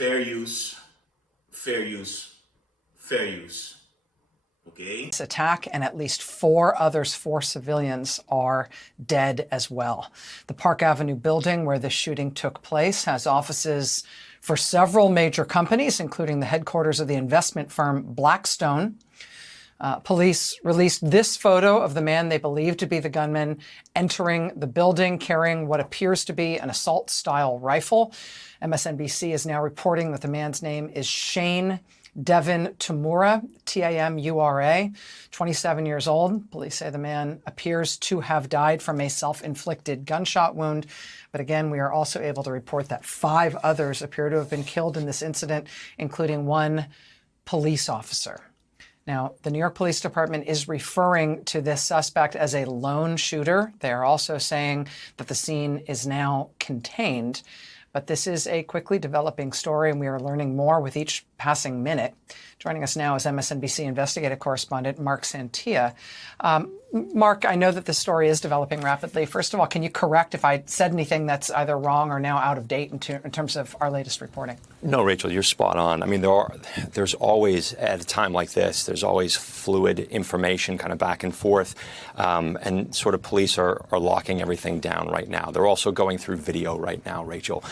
fair use, fair use, fair use. Okay. This attack, and at least four civilians are dead as well. The Park Avenue building where the shooting took place has offices for several major companies, including the headquarters of the investment firm Blackstone. Police released this photo of the man they believe to be the gunman entering the building carrying what appears to be an assault-style rifle. MSNBC is now reporting that the man's name is Shane Devin Tamura, T-A-M-U-R-A, 27 years old. Police say the man appears to have died from a self-inflicted gunshot wound. But again, we are also able to report that 5 others appear to have been killed in this incident, including one police officer. Now, the New York Police Department is referring to this suspect as a lone shooter. They are also saying that the scene is now contained. But this is a quickly developing story, and we are learning more with each passing minute. Joining us now is MSNBC investigative correspondent Mark Santia. Mark, I know that this story is developing rapidly. First of all, can you correct if I said anything that's either wrong or now out of date in terms of our latest reporting? No, Rachel, you're spot on. I mean, there's always, at a time like this, there's always fluid information kind of back and forth. And sort of police are locking everything down right now. They're also going through video right now, Rachel.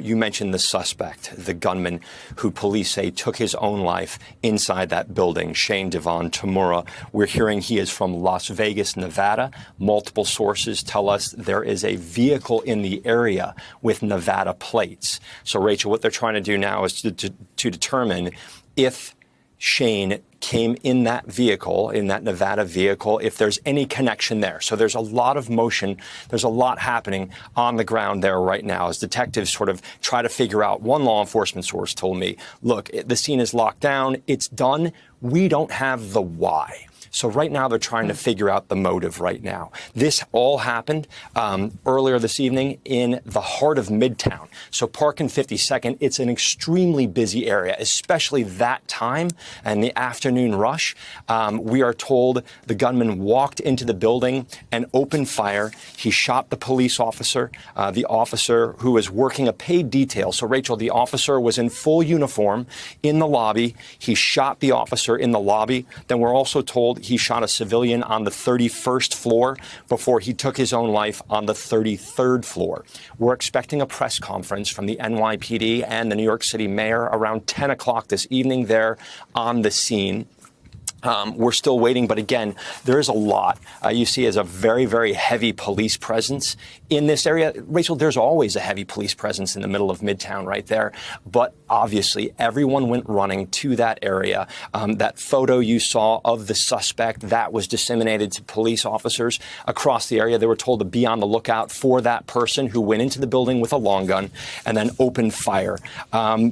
You mentioned the suspect, the gunman who police say took his own life inside that building, Shane Devin Tamura. We're hearing he is from Las Vegas, Nevada. Multiple sources tell us there is a vehicle in the area with Nevada plates. So, Rachel, what they're trying to do now is to determine if Shane came in that vehicle, in that Nevada vehicle, if there's any connection there. So there's a lot of motion. There's a lot happening on the ground there right now as detectives sort of try to figure out. One law enforcement source told me, look, the scene is locked down. It's done. We don't have the why. So right now they're trying to figure out the motive right now. This all happened earlier this evening in the heart of Midtown. So Park and 52nd, it's an extremely busy area, especially that time and the afternoon rush. We are told the gunman walked into the building and opened fire. He shot the police officer, the officer who was working a paid detail. So, Rachel, the officer was in full uniform in the lobby. He shot the officer in the lobby. Then we're also told he shot a civilian on the 31st floor before he took his own life on the 33rd floor. We're expecting a press conference from the NYPD and the New York City mayor around 10 o'clock this evening there on the scene. We're still waiting, but again, there is a lot. You see as a very, very heavy police presence in this area. Rachel, there's always a heavy police presence in the middle of Midtown right there. But obviously, everyone went running to that area. That photo you saw of the suspect, that was disseminated to police officers across the area. They were told to be on the lookout for that person who went into the building with a long gun and then opened fire.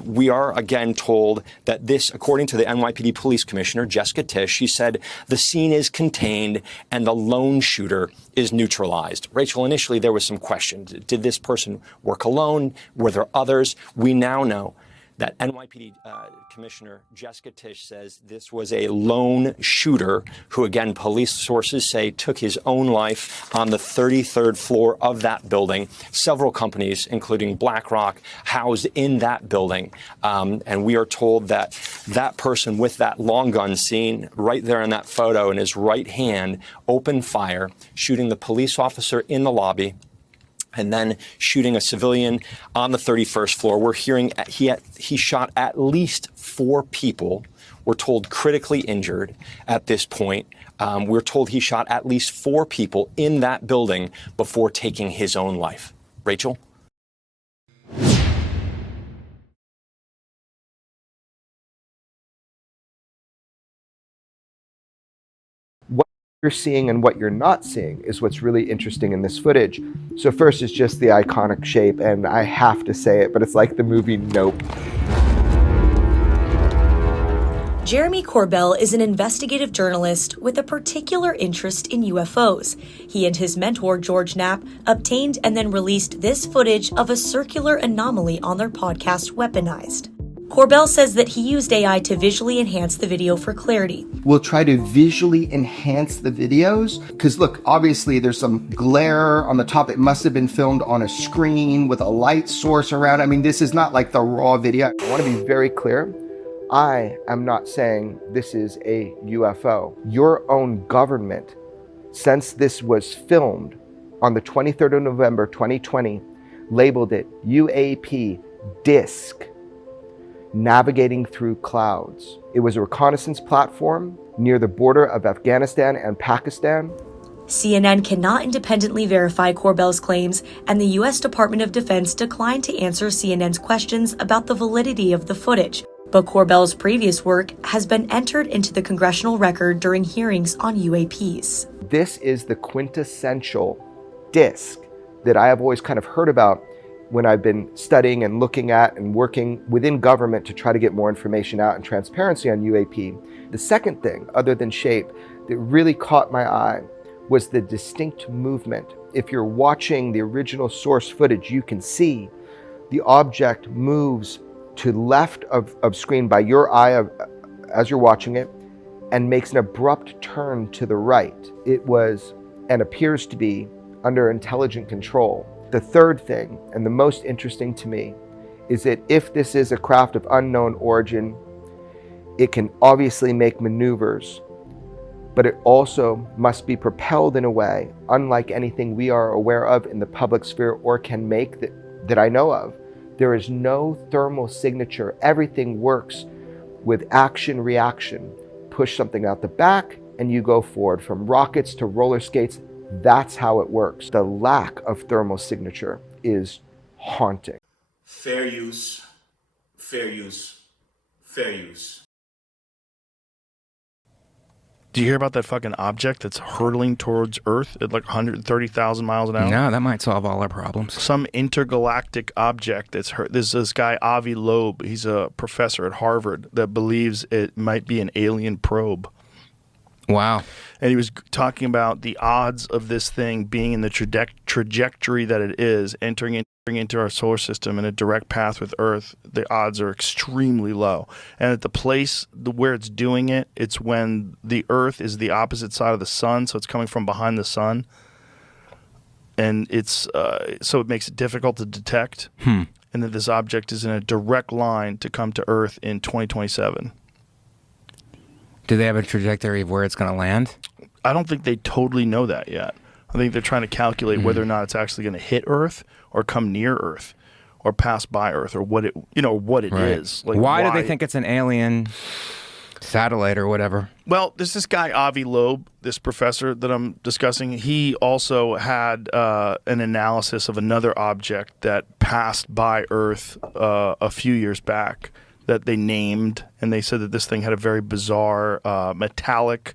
We are, again, told that this, according to the NYPD police commissioner, Jessica Tisch, she said the scene is contained and the lone shooter is neutralized. Rachel, initially there was some question. Did this person work alone? Were there others? We now know that NYPD Commissioner Jessica Tisch says this was a lone shooter who, again, police sources say took his own life on the 33rd floor of that building. Several companies, including BlackRock, housed in that building. And we are told that that person with that long gun seen right there in that photo in his right hand opened fire, shooting the police officer in the lobby, and then shooting a civilian on the 31st floor. We're hearing he shot at least 4 people. We're told critically injured at this point. We're told he shot at least 4 people in that building before taking his own life. Rachel? You're seeing and what you're not seeing is what's really interesting in this footage. So first is just the iconic shape, and I have to say it, but it's like the movie Nope. Jeremy Corbell is an investigative journalist with a particular interest in UFOs. He and his mentor, George Knapp, obtained and then released this footage of a circular anomaly on their podcast, Weaponized. Corbell says that he used AI to visually enhance the video for clarity. We'll try to visually enhance the videos because look, obviously there's some glare on the top. It must have been filmed on a screen with a light source around. I mean, this is not like the raw video. I want to be very clear. I am not saying this is a UFO. Your own government, since this was filmed on the 23rd of November 2020, labeled it UAP disc, navigating through clouds. It was a reconnaissance platform near the border of Afghanistan and Pakistan. CNN cannot independently verify Corbell's claims, and the U.S. Department of Defense declined to answer CNN's questions about the validity of the footage. But Corbell's previous work has been entered into the congressional record during hearings on UAPs. This is the quintessential disc that I have always kind of heard about when I've been studying and looking at and working within government to try to get more information out and transparency on UAP. The second thing, other than shape, that really caught my eye was the distinct movement. If you're watching the original source footage, you can see the object moves to the left of screen by your eye as you're watching it and makes an abrupt turn to the right. It was and appears to be under intelligent control. The third thing, and the most interesting to me, is that if this is a craft of unknown origin, it can obviously make maneuvers, but it also must be propelled in a way unlike anything we are aware of in the public sphere or can make that I know of. There is no thermal signature. Everything works with action-reaction. Push something out the back and you go forward. From rockets to roller skates, that's how it works. The lack of thermal signature is haunting. Fair use, fair use, fair use. Do you hear about that fucking object that's hurtling towards Earth at like 130,000 miles an hour? No, that might solve all our problems. Some intergalactic object that's hurt. There's this guy, Avi Loeb. He's a professor at Harvard that believes it might be an alien probe. Wow. And he was talking about the odds of this thing being in the trajectory that it is, entering into our solar system in a direct path with Earth. The odds are extremely low. And at the place where it's doing it, it's when the Earth is the opposite side of the sun, so it's coming from behind the sun. And it's so it makes it difficult to detect. And that this object is in a direct line to come to Earth in 2027. Do they have a trajectory of where it's going to land? I don't think they totally know that yet. I think they're trying to calculate whether or not it's actually going to hit Earth or come near Earth or pass by Earth or what it is. Like why do they think it's an alien satellite or whatever? Well, there's this guy, Avi Loeb, this professor that I'm discussing. He also had an analysis of another object that passed by Earth a few years back that they named, and they said that this thing had a very bizarre metallic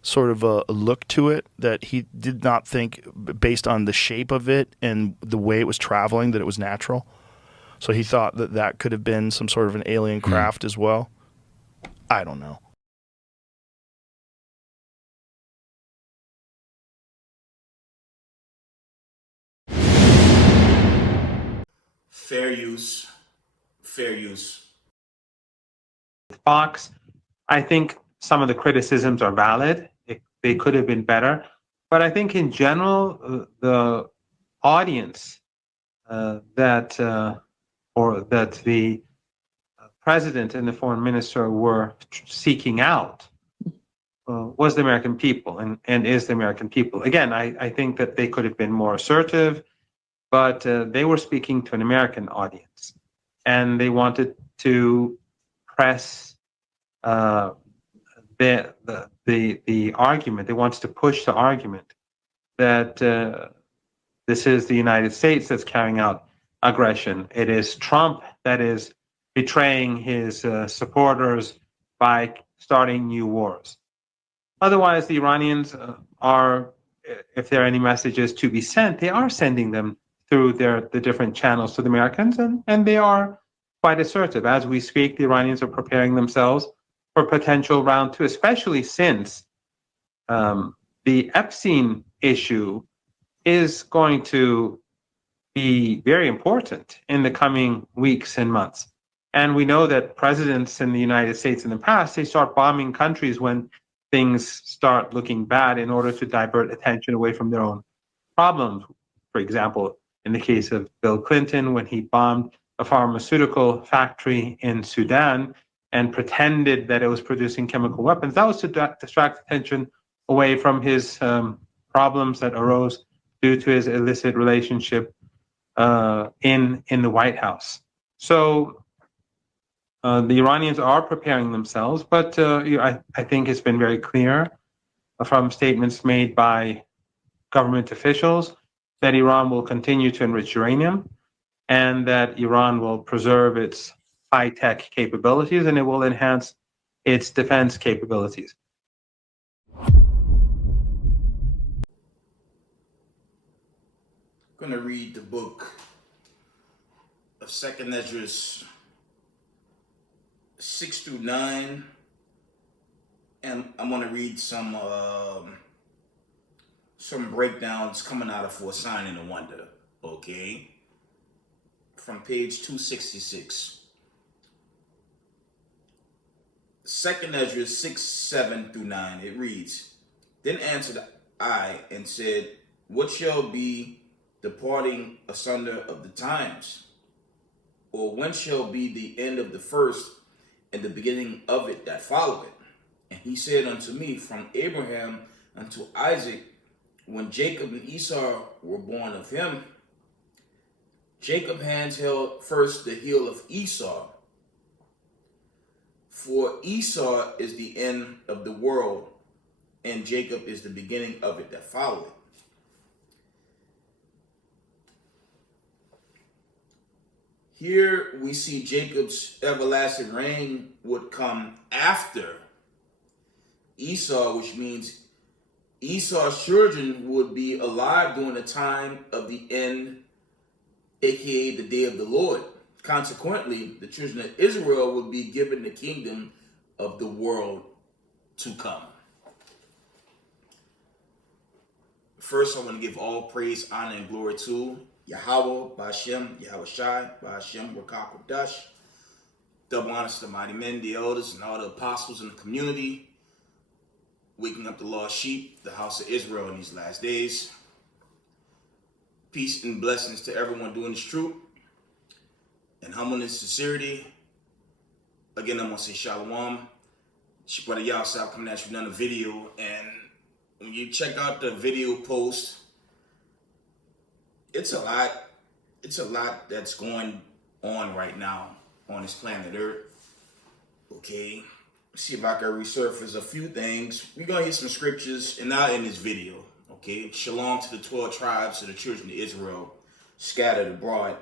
sort of a look to it that he did not think, based on the shape of it and the way it was traveling, that it was natural. So he thought that that could have been some sort of an alien craft as well. I don't know. Fair use, fair use. Fox, I think some of the criticisms are valid. They could have been better. But I think in general, the audience that the president and the foreign minister were seeking out was the American people and is the American people. Again, I think that they could have been more assertive, but they were speaking to an American audience. And they wanted to press the argument. They wanted to push the argument that this is the United States that's carrying out aggression. It is Trump that is betraying his supporters by starting new wars. Otherwise, the Iranians are, if there are any messages to be sent, they are sending them through the different channels to the Americans, and they are quite assertive. As we speak, the Iranians are preparing themselves for potential round two, especially since the Epstein issue is going to be very important in the coming weeks and months. And we know that presidents in the United States in the past, they start bombing countries when things start looking bad in order to divert attention away from their own problems. For example, in the case of Bill Clinton, when he bombed a pharmaceutical factory in Sudan and pretended that it was producing chemical weapons, that was to distract attention away from his problems that arose due to his illicit relationship in the White House. So the Iranians are preparing themselves, but I think it's been very clear from statements made by government officials that Iran will continue to enrich uranium and that Iran will preserve its high-tech capabilities and it will enhance its defense capabilities. I'm going to read the book of 2nd Esdras 6 through 9, and I'm going to read some breakdowns coming out of For a Sign and a Wonder, okay? From page 266. 2nd Esdras 6, 7 through 9, it reads, Then answered I and said, What shall be the parting asunder of the times? Or when shall be the end of the first and the beginning of it that followeth? And he said unto me, From Abraham unto Isaac, when Jacob and Esau were born of him, Jacob's hands held first the heel of Esau. For Esau is the end of the world, and Jacob is the beginning of it that followeth. Here we see Jacob's everlasting reign would come after Esau, which means Esau's children would be alive during the time of the end, aka the day of the Lord. Consequently, the children of Israel would be given the kingdom of the world to come. First, I want to give all praise, honor, and glory to Yahweh, Ba'ashem, Yahweh Shai, Ba'ashem, Rakakwadash. Double honors to the mighty men, the elders, and all the apostles in the community, waking up the lost sheep, the house of Israel in these last days. Peace and blessings to everyone doing this truth. And humbleness and sincerity. Again, I'm going to say shalom. It's your brother Yahweh coming at you with another video. And when you check out the video post, it's a lot that's going on right now on this planet Earth. Okay, let's see if I can resurface a few things. We're gonna hit some scriptures and now in this video. Okay, shalom to the 12 tribes of the children of Israel scattered abroad.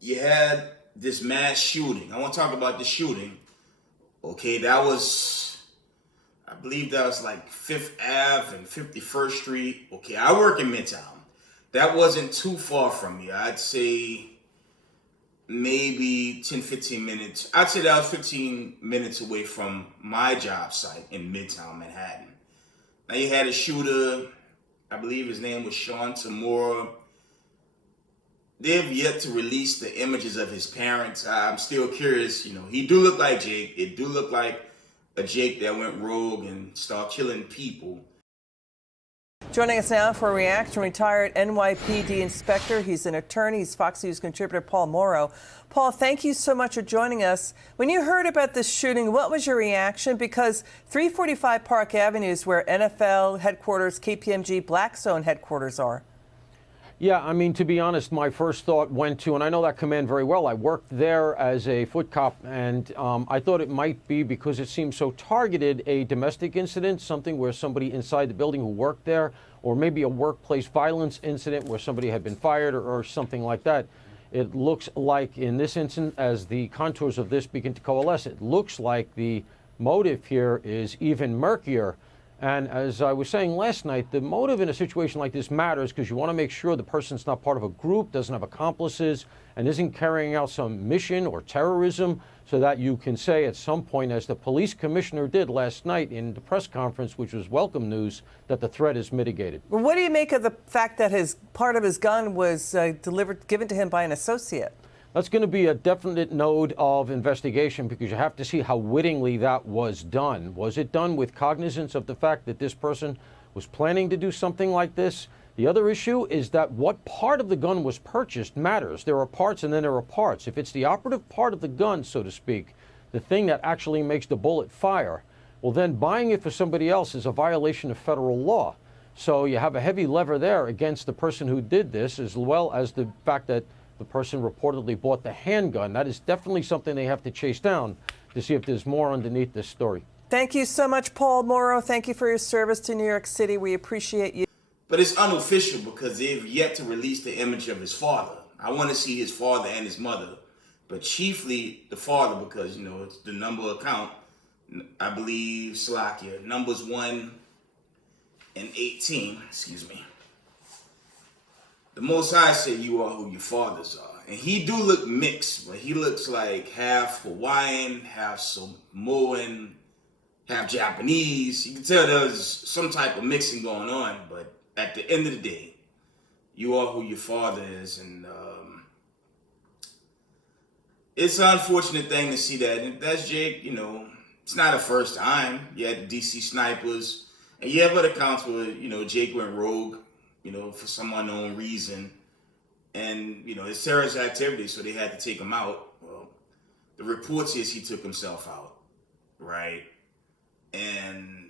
You had this mass shooting. I want to talk about the shooting. Okay, that was, I believe that was like 5th Ave and 51st Street. Okay, I work in Midtown. That wasn't too far from me. I'd say maybe 10, 15 minutes. I'd say that was 15 minutes away from my job site in Midtown Manhattan. Now you had a shooter, I believe his name was Sean Tamura. They've yet to release the images of his parents. I'm still curious, he do look like Jake. It do look like a Jake that went rogue and started killing people. Joining us now for a reaction, retired NYPD inspector. He's an attorney. He's Fox News contributor Paul Morrow. Paul, thank you so much for joining us. When you heard about this shooting, what was your reaction? Because 345 Park Avenue is where NFL headquarters, KPMG, Blackstone headquarters are. Yeah, I mean, to be honest, my first thought went to, and I know that command very well. I worked there as a foot cop, and I thought it might be, because it seems so targeted, a domestic incident, something where somebody inside the building who worked there, or maybe a workplace violence incident where somebody had been fired or something like that. It looks like in this instance, as the contours of this begin to coalesce, it looks like the motive here is even murkier. And as I was saying last night, the motive in a situation like this matters because you want to make sure the person's not part of a group, doesn't have accomplices, and isn't carrying out some mission or terrorism, so that you can say at some point, as the police commissioner did last night in the press conference, which was welcome news, that the threat is mitigated. What do you make of the fact that part of his gun was given to him by an associate? That's going to be a definite node of investigation because you have to see how wittingly that was done. Was it done with cognizance of the fact that this person was planning to do something like this? The other issue is that what part of the gun was purchased matters. There are parts and then there are parts. If it's the operative part of the gun, so to speak, the thing that actually makes the bullet fire, well, then buying it for somebody else is a violation of federal law. So you have a heavy lever there against the person who did this, as well as the fact that the person reportedly bought the handgun. That is definitely something they have to chase down to see if there's more underneath this story. Thank you so much, Paul Morrow. Thank you for your service to New York City. We appreciate you. But it's unofficial because they've yet to release the image of his father. I want to see his father and his mother, but chiefly the father because, you know, it's the number account. I believe, Slovakia, numbers 1 and 18, excuse me. The Most High said you are who your fathers are. And he do look mixed, but he looks like half Hawaiian, half Samoan, half Japanese. You can tell there's some type of mixing going on, but at the end of the day, you are who your father is. And it's an unfortunate thing to see that. And that's Jake, you know, it's not the first time. You had the DC snipers, and you have other accounts where, you know, Jake went rogue, you know, for some unknown reason. And, you know, it's terrorist activity, so they had to take him out. Well, the report is he took himself out, right? And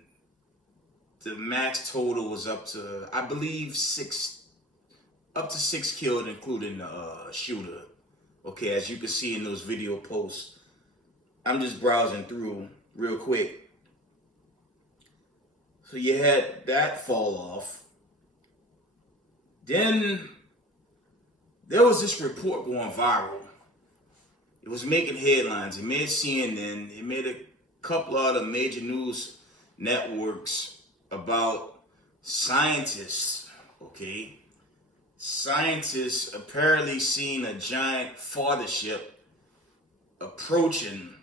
the max total was up to, I believe, 6 killed, including the shooter. Okay, as you can see in those video posts. I'm just browsing through real quick. So you had that fall off. Then there was this report going viral. It was making headlines. It made CNN. It made a couple of other major news networks about scientists, okay? Scientists apparently seen a giant father ship approaching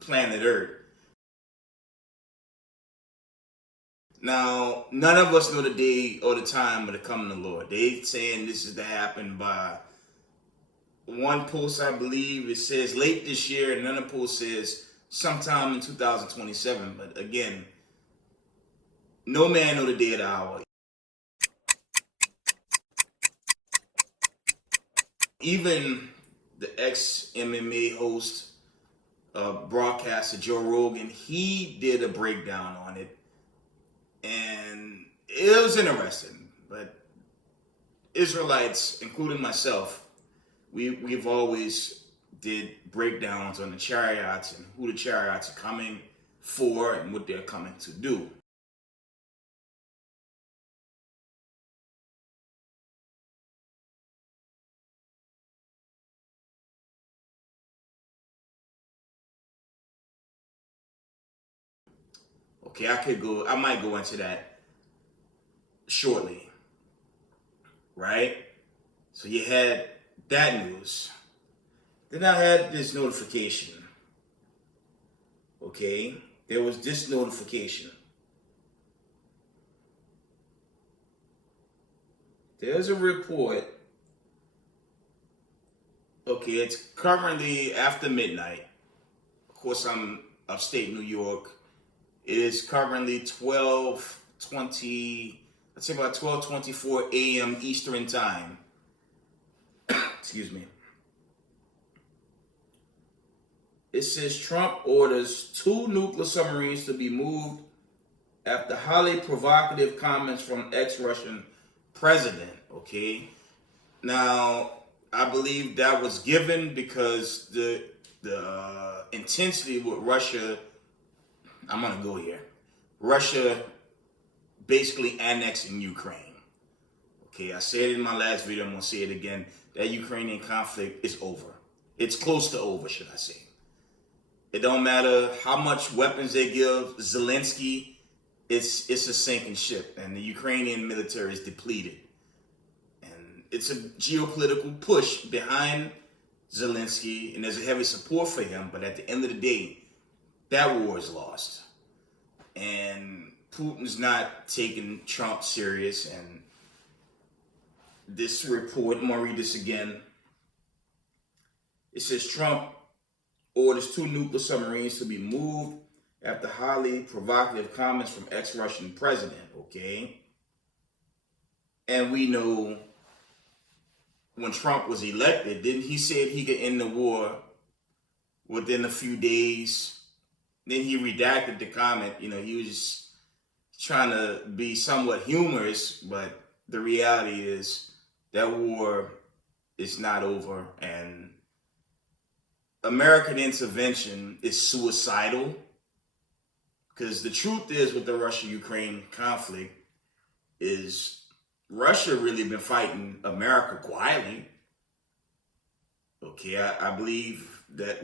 planet Earth. Now, none of us know the day or the time of the coming of the Lord. They saying this is to happen by one post, I believe, it says late this year, and another post says sometime in 2027. But again, no man know the day or the hour. Even the ex-MMA host, broadcaster Joe Rogan, he did a breakdown on it. And it was interesting, but Israelites, including myself, we've always did breakdowns on the chariots and who the chariots are coming for and what they're coming to do. Okay, I might go into that shortly, right? So you had that news. Then I had this notification, okay? There was this notification. There's a report. Okay, it's currently after midnight. Of course, I'm upstate New York. It is currently 12:20, I'd say about 12:24 a.m. Eastern time. Excuse me. It says Trump orders 2 nuclear submarines to be moved after highly provocative comments from ex-Russian president, okay? Now, I believe that was given because the intensity with Russia, I'm going to go here. Russia basically annexing Ukraine. Okay, I said it in my last video, I'm going to say it again. That Ukrainian conflict is over. It's close to over, should I say. It don't matter how much weapons they give Zelensky, it's a sinking ship, and the Ukrainian military is depleted. And it's a geopolitical push behind Zelensky, and there's a heavy support for him, but at the end of the day, that war is lost. And Putin's not taking Trump serious. And this report, I'm going to read this again. It says Trump orders 2 nuclear submarines to be moved after highly provocative comments from ex-Russian president, okay? And we know when Trump was elected, didn't he say he could end the war within a few days? Then he redacted the comment. You know, he was just trying to be somewhat humorous, but the reality is that war is not over, and American intervention is suicidal, because the truth is with the Russia-Ukraine conflict is Russia really been fighting America quietly. Okay, I believe that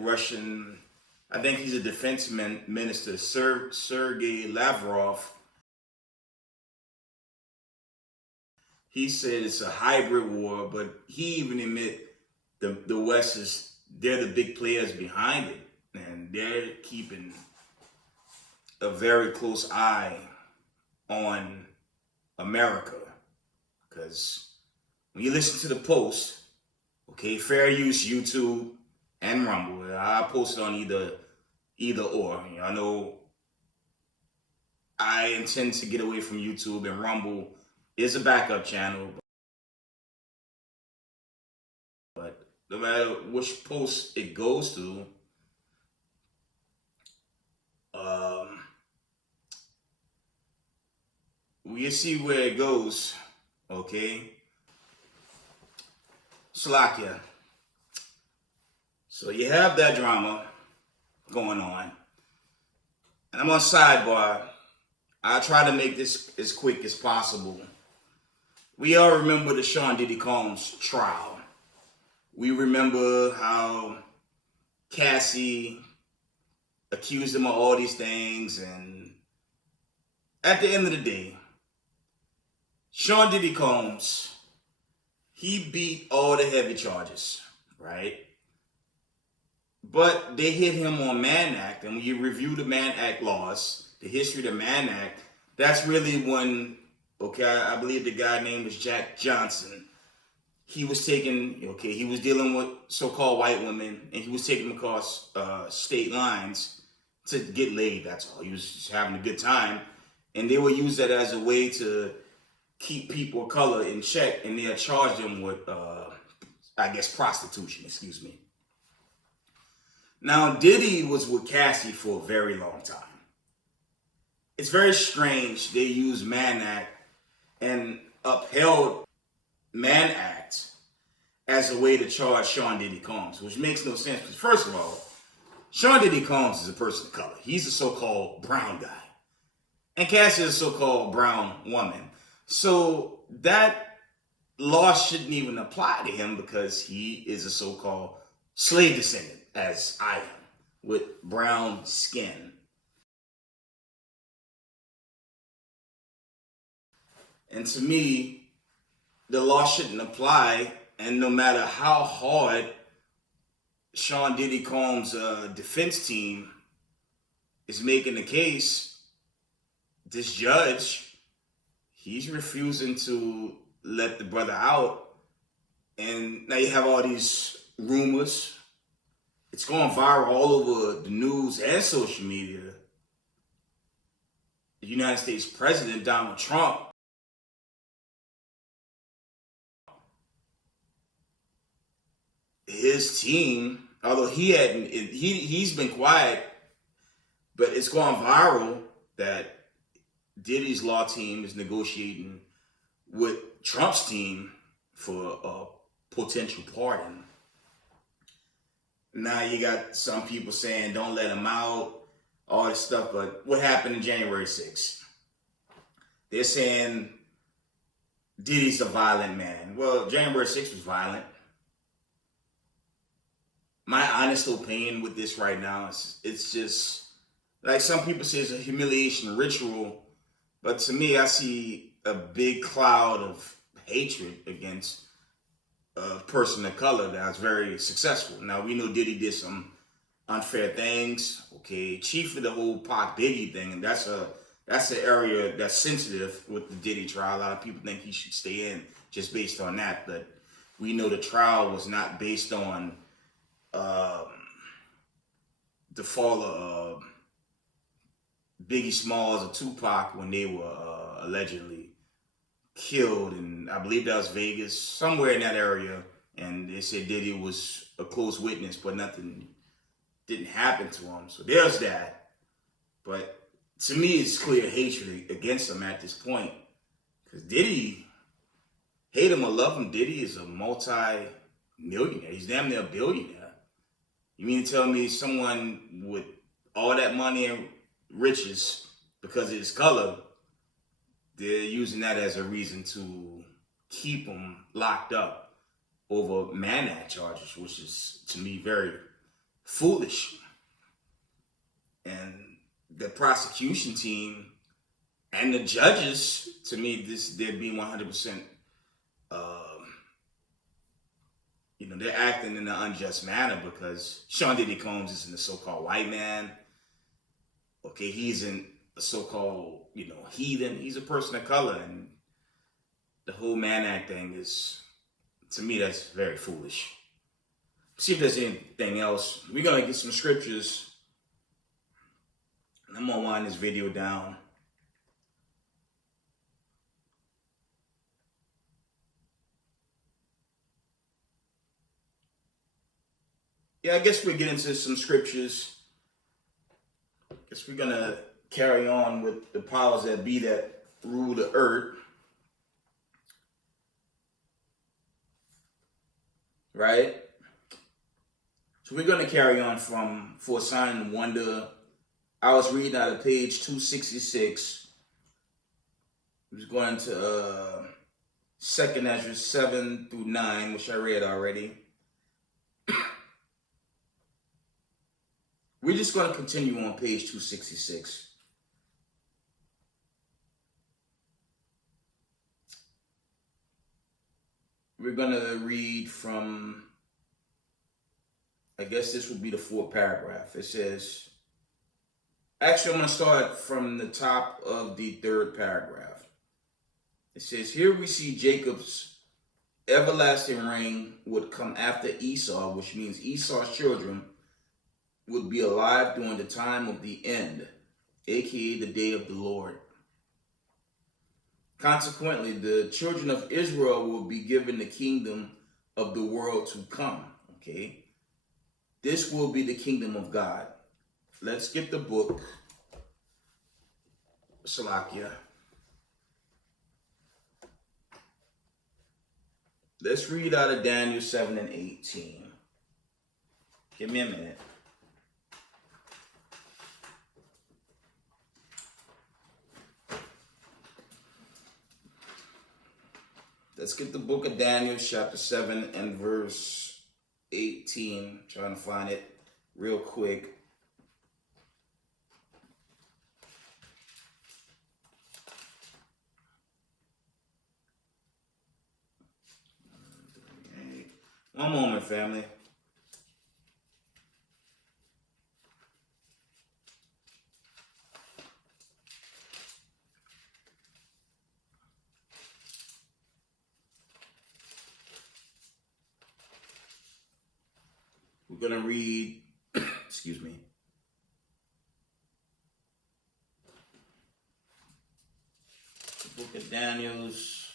I think he's a defense minister, Sergei Lavrov. He said it's a hybrid war, but he even admit the West they're the big players behind it, and they're keeping a very close eye on America. Because when you listen to the Post, okay, fair use YouTube and Rumble. I post it on either or. You know, I know I intend to get away from YouTube, and Rumble is a backup channel. But no matter which post it goes to, we'll see where it goes, okay? Slovakia. So you have that drama going on. And I'm on sidebar. I'll try to make this as quick as possible. We all remember the Sean Diddy Combs trial. We remember how Cassie accused him of all these things, and at the end of the day, Sean Diddy Combs, he beat all the heavy charges, right? But they hit him on Mann Act, and when you review the Mann Act laws, the history of the Mann Act, that's really when, okay, I believe the guy named was Jack Johnson. He was he was dealing with so-called white women, and he was taking them across state lines to get laid, that's all. He was just having a good time, and they would use that as a way to keep people of color in check, and they'll charge them with, prostitution, excuse me. Now, Diddy was with Cassie for a very long time. It's very strange they used Mann Act and upheld Mann Act as a way to charge Sean Diddy Combs, which makes no sense. Because first of all, Sean Diddy Combs is a person of color. He's a so-called brown guy. And Cassie is a so-called brown woman. So that law shouldn't even apply to him because he is a so-called slave descendant, as I am, with brown skin. And to me, the law shouldn't apply, and no matter how hard Sean Diddy Combs' defense team is making the case, this judge, he's refusing to let the brother out. And now you have all these rumors. It's going viral all over the news and social media. The United States President Donald Trump his team, although he's been quiet, but it's gone viral that Diddy's law team is negotiating with Trump's team for a potential pardon. Now you got some people saying don't let him out, all this stuff, but what happened in January 6th? They're saying Diddy's a violent man. Well, January 6th was violent. My honest opinion with this right now is it's just, like some people say it's a humiliation ritual, but to me, I see a big cloud of hatred against a person of color that's very successful. Now, we know Diddy did some unfair things, okay, chiefly the whole Pac Biggie thing, and that's an area that's sensitive with the Diddy trial. A lot of people think he should stay in just based on that, but we know the trial was not based on the fall of Biggie Smalls or Tupac when they were allegedly killed, and I believe that was Vegas, somewhere in that area. And they said Diddy was a close witness, but nothing didn't happen to him. So there's that. But to me, it's clear hatred against him at this point. Because Diddy, hate him or love him, Diddy is a multi-millionaire. He's damn near a billionaire. You mean to tell me someone with all that money and riches, because of his color, they're using that as a reason to keep him locked up over Mann Act charges, which is, to me, very foolish. And the prosecution team and the judges, to me, they're being 100%, they're acting in an unjust manner, because Sean Diddy Combs isn't a so-called white man. Okay, he isn't a so-called, heathen. He's a person of color, and the whole Mann Act thing is, to me, that's very foolish. See if there's anything else. We're going to get some scriptures, and I'm going to wind this video down. Yeah, I guess we'll get into some scriptures. I guess we're going to carry on with the powers that be that rule the earth. Right? So we're going to carry on from For a Sign and Wonder. I was reading out of page 266. I was going to 2nd Ezra 7 through 9, which I read already. We're just going to continue on page 266. We're going to read from, I guess this would be the 4th paragraph. It says, actually, I'm going to start from the top of the 3rd paragraph. It says, here we see Jacob's everlasting reign would come after Esau, which means Esau's children would be alive during the time of the end, aka the day of the Lord. Consequently, the children of Israel will be given the kingdom of the world to come. Okay? This will be the kingdom of God. Let's get the book. Salakia. Let's read out of Daniel 7 and 18. Give me a minute. Let's get the book of Daniel, chapter 7 and verse 18. Trying to find it real quick. One moment, family. We're going to read, excuse me. The book of Daniel's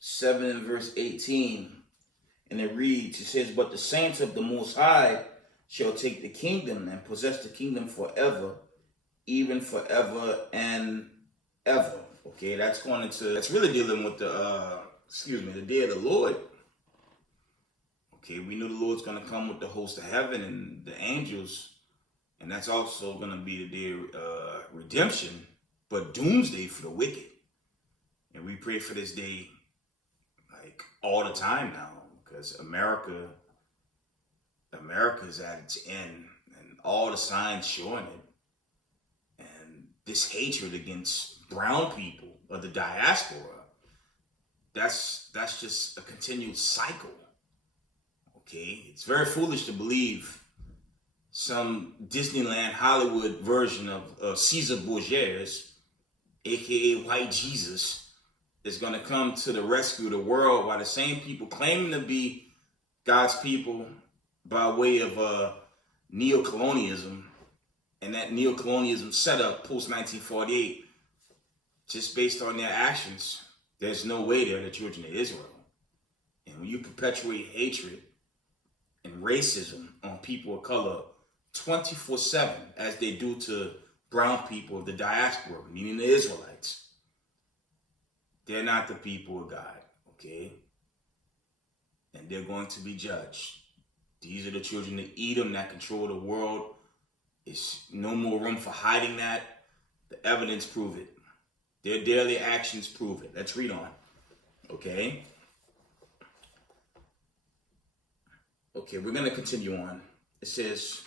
7 and verse 18. And it reads, it says, but the saints of the Most High shall take the kingdom and possess the kingdom forever, even forever and ever. Okay, that's really dealing with the day of the Lord. Okay, we knew the Lord's going to come with the host of heaven and the angels, and that's also going to be the day of redemption, but doomsday for the wicked. And we pray for this day like all the time now, because America is at its end, and all the signs showing it. And this hatred against brown people or the diaspora, that's just a continued cycle. Okay, it's very foolish to believe some Disneyland Hollywood version of Caesar Borgias, aka White Jesus, is going to come to the rescue of the world, while the same people claiming to be God's people by way of neocolonialism, and that neocolonialism set up post 1948, just based on their actions, there's no way they're the children of Israel. And when you perpetuate hatred and racism on people of color 24/7, as they do to brown people of the diaspora, meaning the Israelites, they're not the people of God, okay? And they're going to be judged. These are the children of Edom that control the world. It's no more room for hiding that. The evidence prove it. Their daily actions prove it. Let's read on, okay? Okay, we're going to continue on. It says,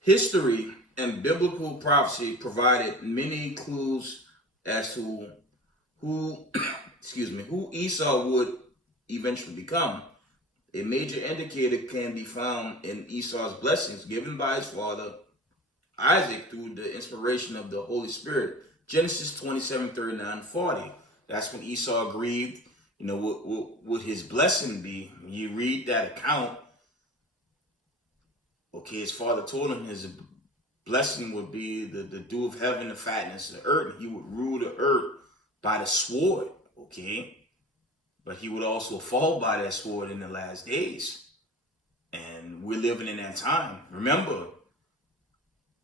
history and biblical prophecy provided many clues as to who Esau would eventually become. A major indicator can be found in Esau's blessings given by his father Isaac through the inspiration of the Holy Spirit. Genesis 27:39-40. That's when Esau grieved. You know, what would his blessing be? When you read that account, okay, his father told him his blessing would be the dew of heaven, the fatness of the earth. He would rule the earth by the sword, okay? But he would also fall by that sword in the last days. And we're living in that time. Remember,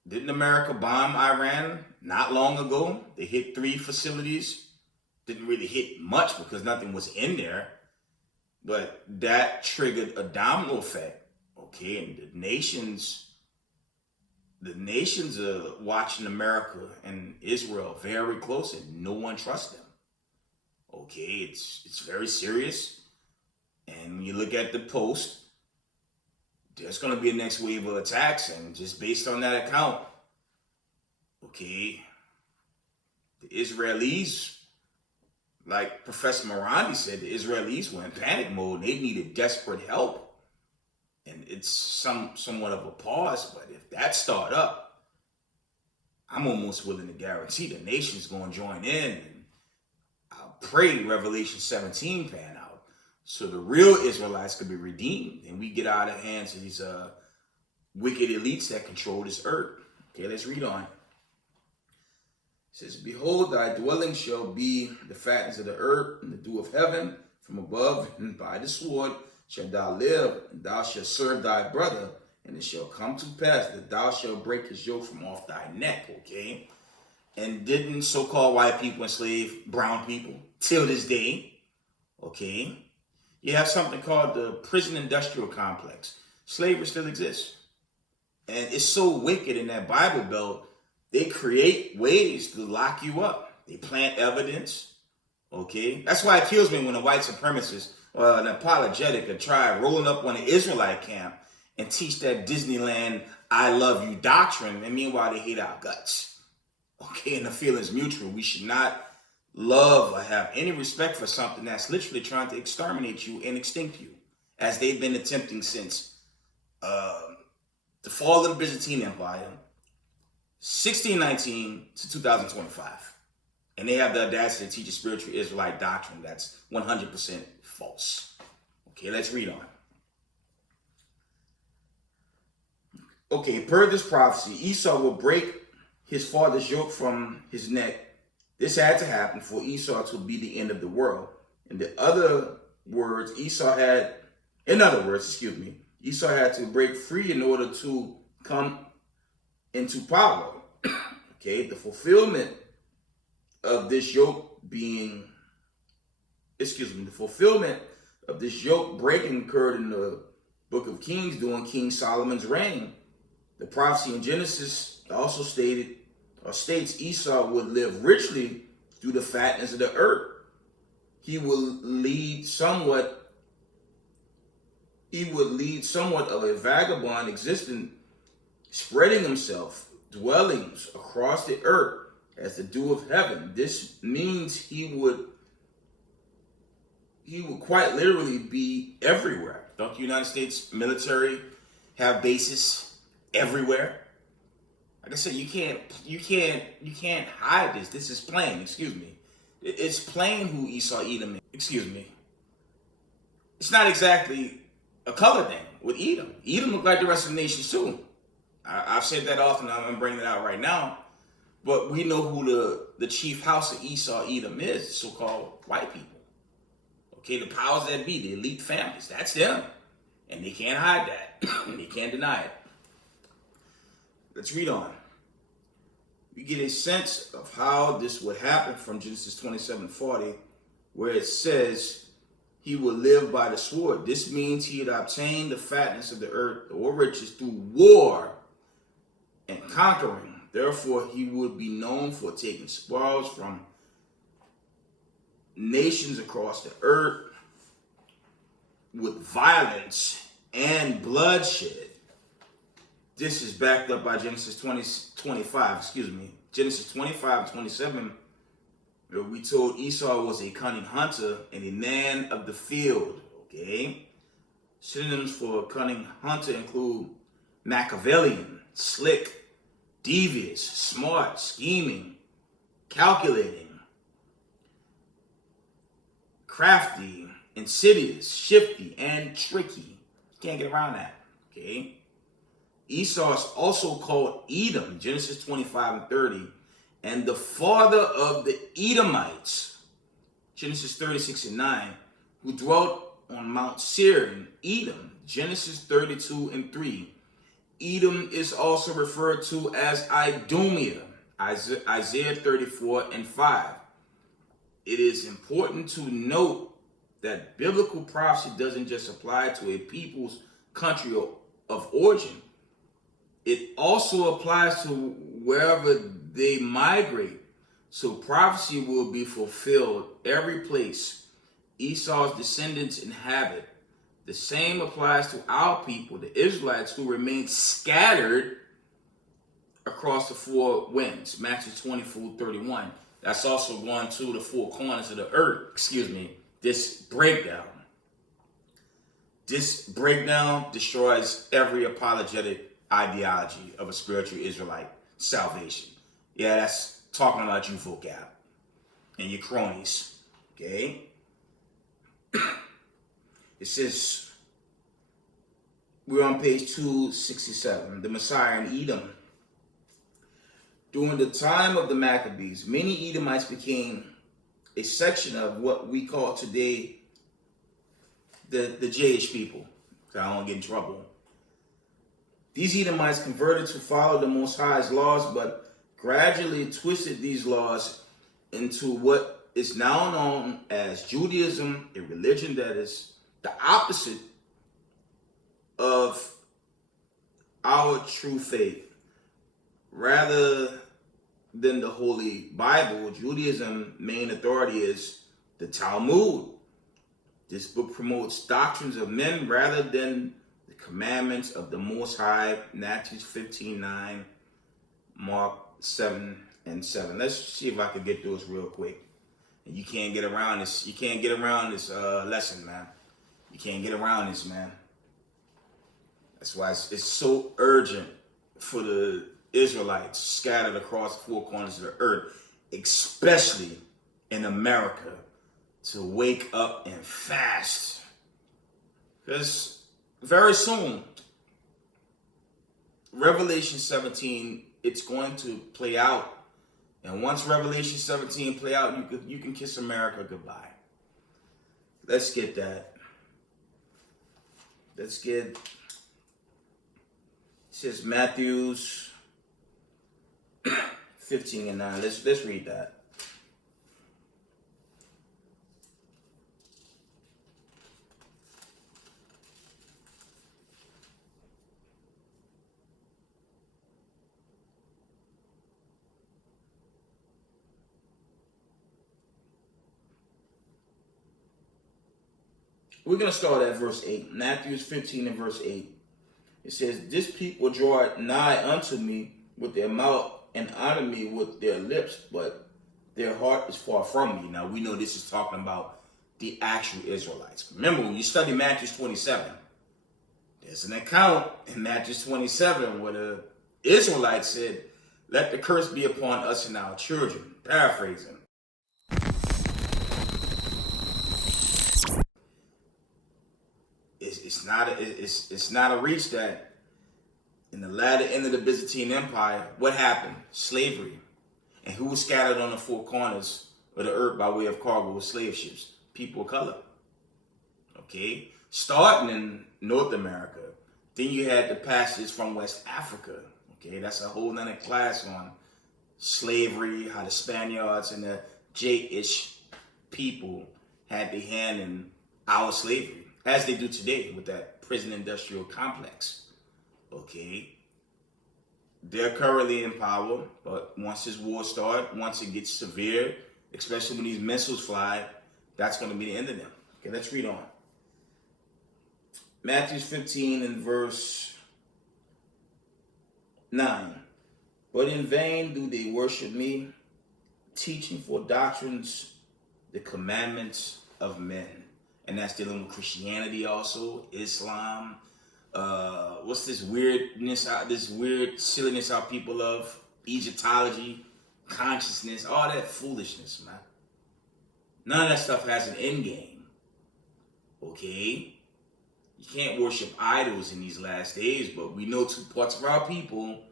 didn't America bomb Iran not long ago? They hit 3 facilities. Didn't really hit much because nothing was in there. But that triggered a domino effect, okay? And the nations are watching America and Israel very close, and no one trusts them. Okay, it's very serious. And when you look at the post, there's going to be a next wave of attacks. And just based on that account, okay, the Israelis, like Professor Morandi said, the Israelis were in panic mode. They needed desperate help. And it's somewhat of a pause. But if that start up, I'm almost willing to guarantee the nation's going to join in. And I'll pray Revelation 17 pan out, so the real Israelites could be redeemed, and we get out of the hands of these wicked elites that control this earth. Okay, let's read on. It says, behold, thy dwelling shall be the fatness of the earth, and the dew of heaven from above, and by the sword shalt thou live, and thou shalt serve thy brother, and it shall come to pass that thou shalt break his yoke from off thy neck. Okay? And didn't so-called white people enslave brown people till this day? Okay? You have something called the prison industrial complex. Slavery still exists. And it's so wicked in that Bible Belt, they create ways to lock you up. They plant evidence. Okay? That's why it kills me when a white supremacist or an apologetic or try rolling up on an Israelite camp and teach that Disneyland I love you doctrine, and meanwhile they hate our guts. Okay, and the feeling's mutual. We should not love or have any respect for something that's literally trying to exterminate you and extinct you, as they've been attempting since the fall of the Byzantine Empire, 1619 to 2025. And they have the audacity to teach a spiritual Israelite doctrine that's 100% false. Okay, let's read on. Okay, per this prophecy, Esau will break his father's yoke from his neck. This had to happen for Esau to be the end of the world. In other words, Esau had to break free in order to come into power. Okay, the fulfillment of this yoke breaking occurred in the book of Kings during King Solomon's reign. The prophecy in Genesis also states Esau would live richly through the fatness of the earth. He would lead somewhat of a vagabond existence, spreading himself, dwellings across the earth as the dew of heaven. This means he would quite literally be everywhere. Don't the United States military have bases everywhere? Like I said, you can't hide this. This is plain. Excuse me. It's plain who Esau Edom is. Excuse me. It's not exactly a color thing with Edom. Edom look like the rest of the nations too. I've said that often. I'm bringing it out right now. But we know who the chief house of Esau Edom is, so-called white people. Okay, the powers that be, the elite families, that's them. And they can't hide that. They can't deny it. Let's read on. We get a sense of how this would happen from Genesis 27:40, where it says, he will live by the sword. This means he had obtained the fatness of the earth or riches through war and conquering. Therefore, he would be known for taking spoils from nations across the earth with violence and bloodshed. This is backed up by Genesis 25:27, where we told Esau was a cunning hunter and a man of the field. Okay? Synonyms for cunning hunter include Machiavellian, slick, devious, smart, scheming, calculating, crafty, insidious, shifty, and tricky. You can't get around that. Okay? Esau is also called Edom, Genesis 25:30, and the father of the Edomites, Genesis 36:9, who dwelt on Mount Seir in Edom, Genesis 32:3. Edom is also referred to as Idumea, Isaiah 34:5. It is important to note that biblical prophecy doesn't just apply to a people's country of origin. It also applies to wherever they migrate. So prophecy will be fulfilled every place Esau's descendants inhabit. The same applies to our people, the Israelites, who remain scattered across the four winds. Matthew 24:31. That's also going to the four corners of the earth. This breakdown. This breakdown destroys every apologetic ideology of a spiritual Israelite salvation. Yeah, that's talking about you, vocab, and your cronies. Okay? It says, we're on page 267, the Messiah in Edom. During the time of the Maccabees, many Edomites became a section of what we call today the Jewish people. So I don't get in trouble. These Edomites converted to follow the Most High's laws, but gradually twisted these laws into what is now known as Judaism, a religion that is the opposite of our true faith. Rather than the Holy Bible, Judaism's main authority is the Talmud. This book promotes doctrines of men rather than the commandments of the Most High. Matthew 15:9, Mark 7:7. Let's see if I can get through this real quick. And you can't get around this. You can't get around this lesson, man. You can't get around this, man. That's why it's so urgent for the Israelites scattered across the four corners of the earth, especially in America, to wake up and fast. Because very soon, Revelation 17, it's going to play out. And once Revelation 17 play out, you can kiss America goodbye. Let's get that. Let's get, it says Matthew's 15:9. Let's read that. We're going to start at verse 8. Matthew 15 and verse 8. It says, this people draw nigh unto me with their mouth and honor me with their lips, but their heart is far from me. Now, we know this is talking about the actual Israelites. Remember, when you study Matthew 27, there's an account in Matthew 27 where the Israelites said, let the curse be upon us and our children. Paraphrasing. it's not a reach that in the latter end of the Byzantine Empire, what happened? Slavery. And who was scattered on the four corners of the earth by way of cargo with slave ships? People of color. Okay? Starting in North America. Then you had the passage from West Africa. Okay? That's a whole nother class on slavery, how the Spaniards and the J-ish people had their hand in our slavery, as they do today with that prison industrial complex. Okay? They're currently in power, but once this war starts, once it gets severe, especially when these missiles fly, that's going to be the end of them. Okay, let's read on. Matthew 15 and verse 9. But in vain do they worship me, teaching for doctrines the commandments of men. And that's dealing with Christianity also, Islam. What's this weirdness, this weird silliness our people love? Egyptology, consciousness, all that foolishness, man. None of that stuff has an end game. Okay? You can't worship idols in these last days, but we know two parts of our people,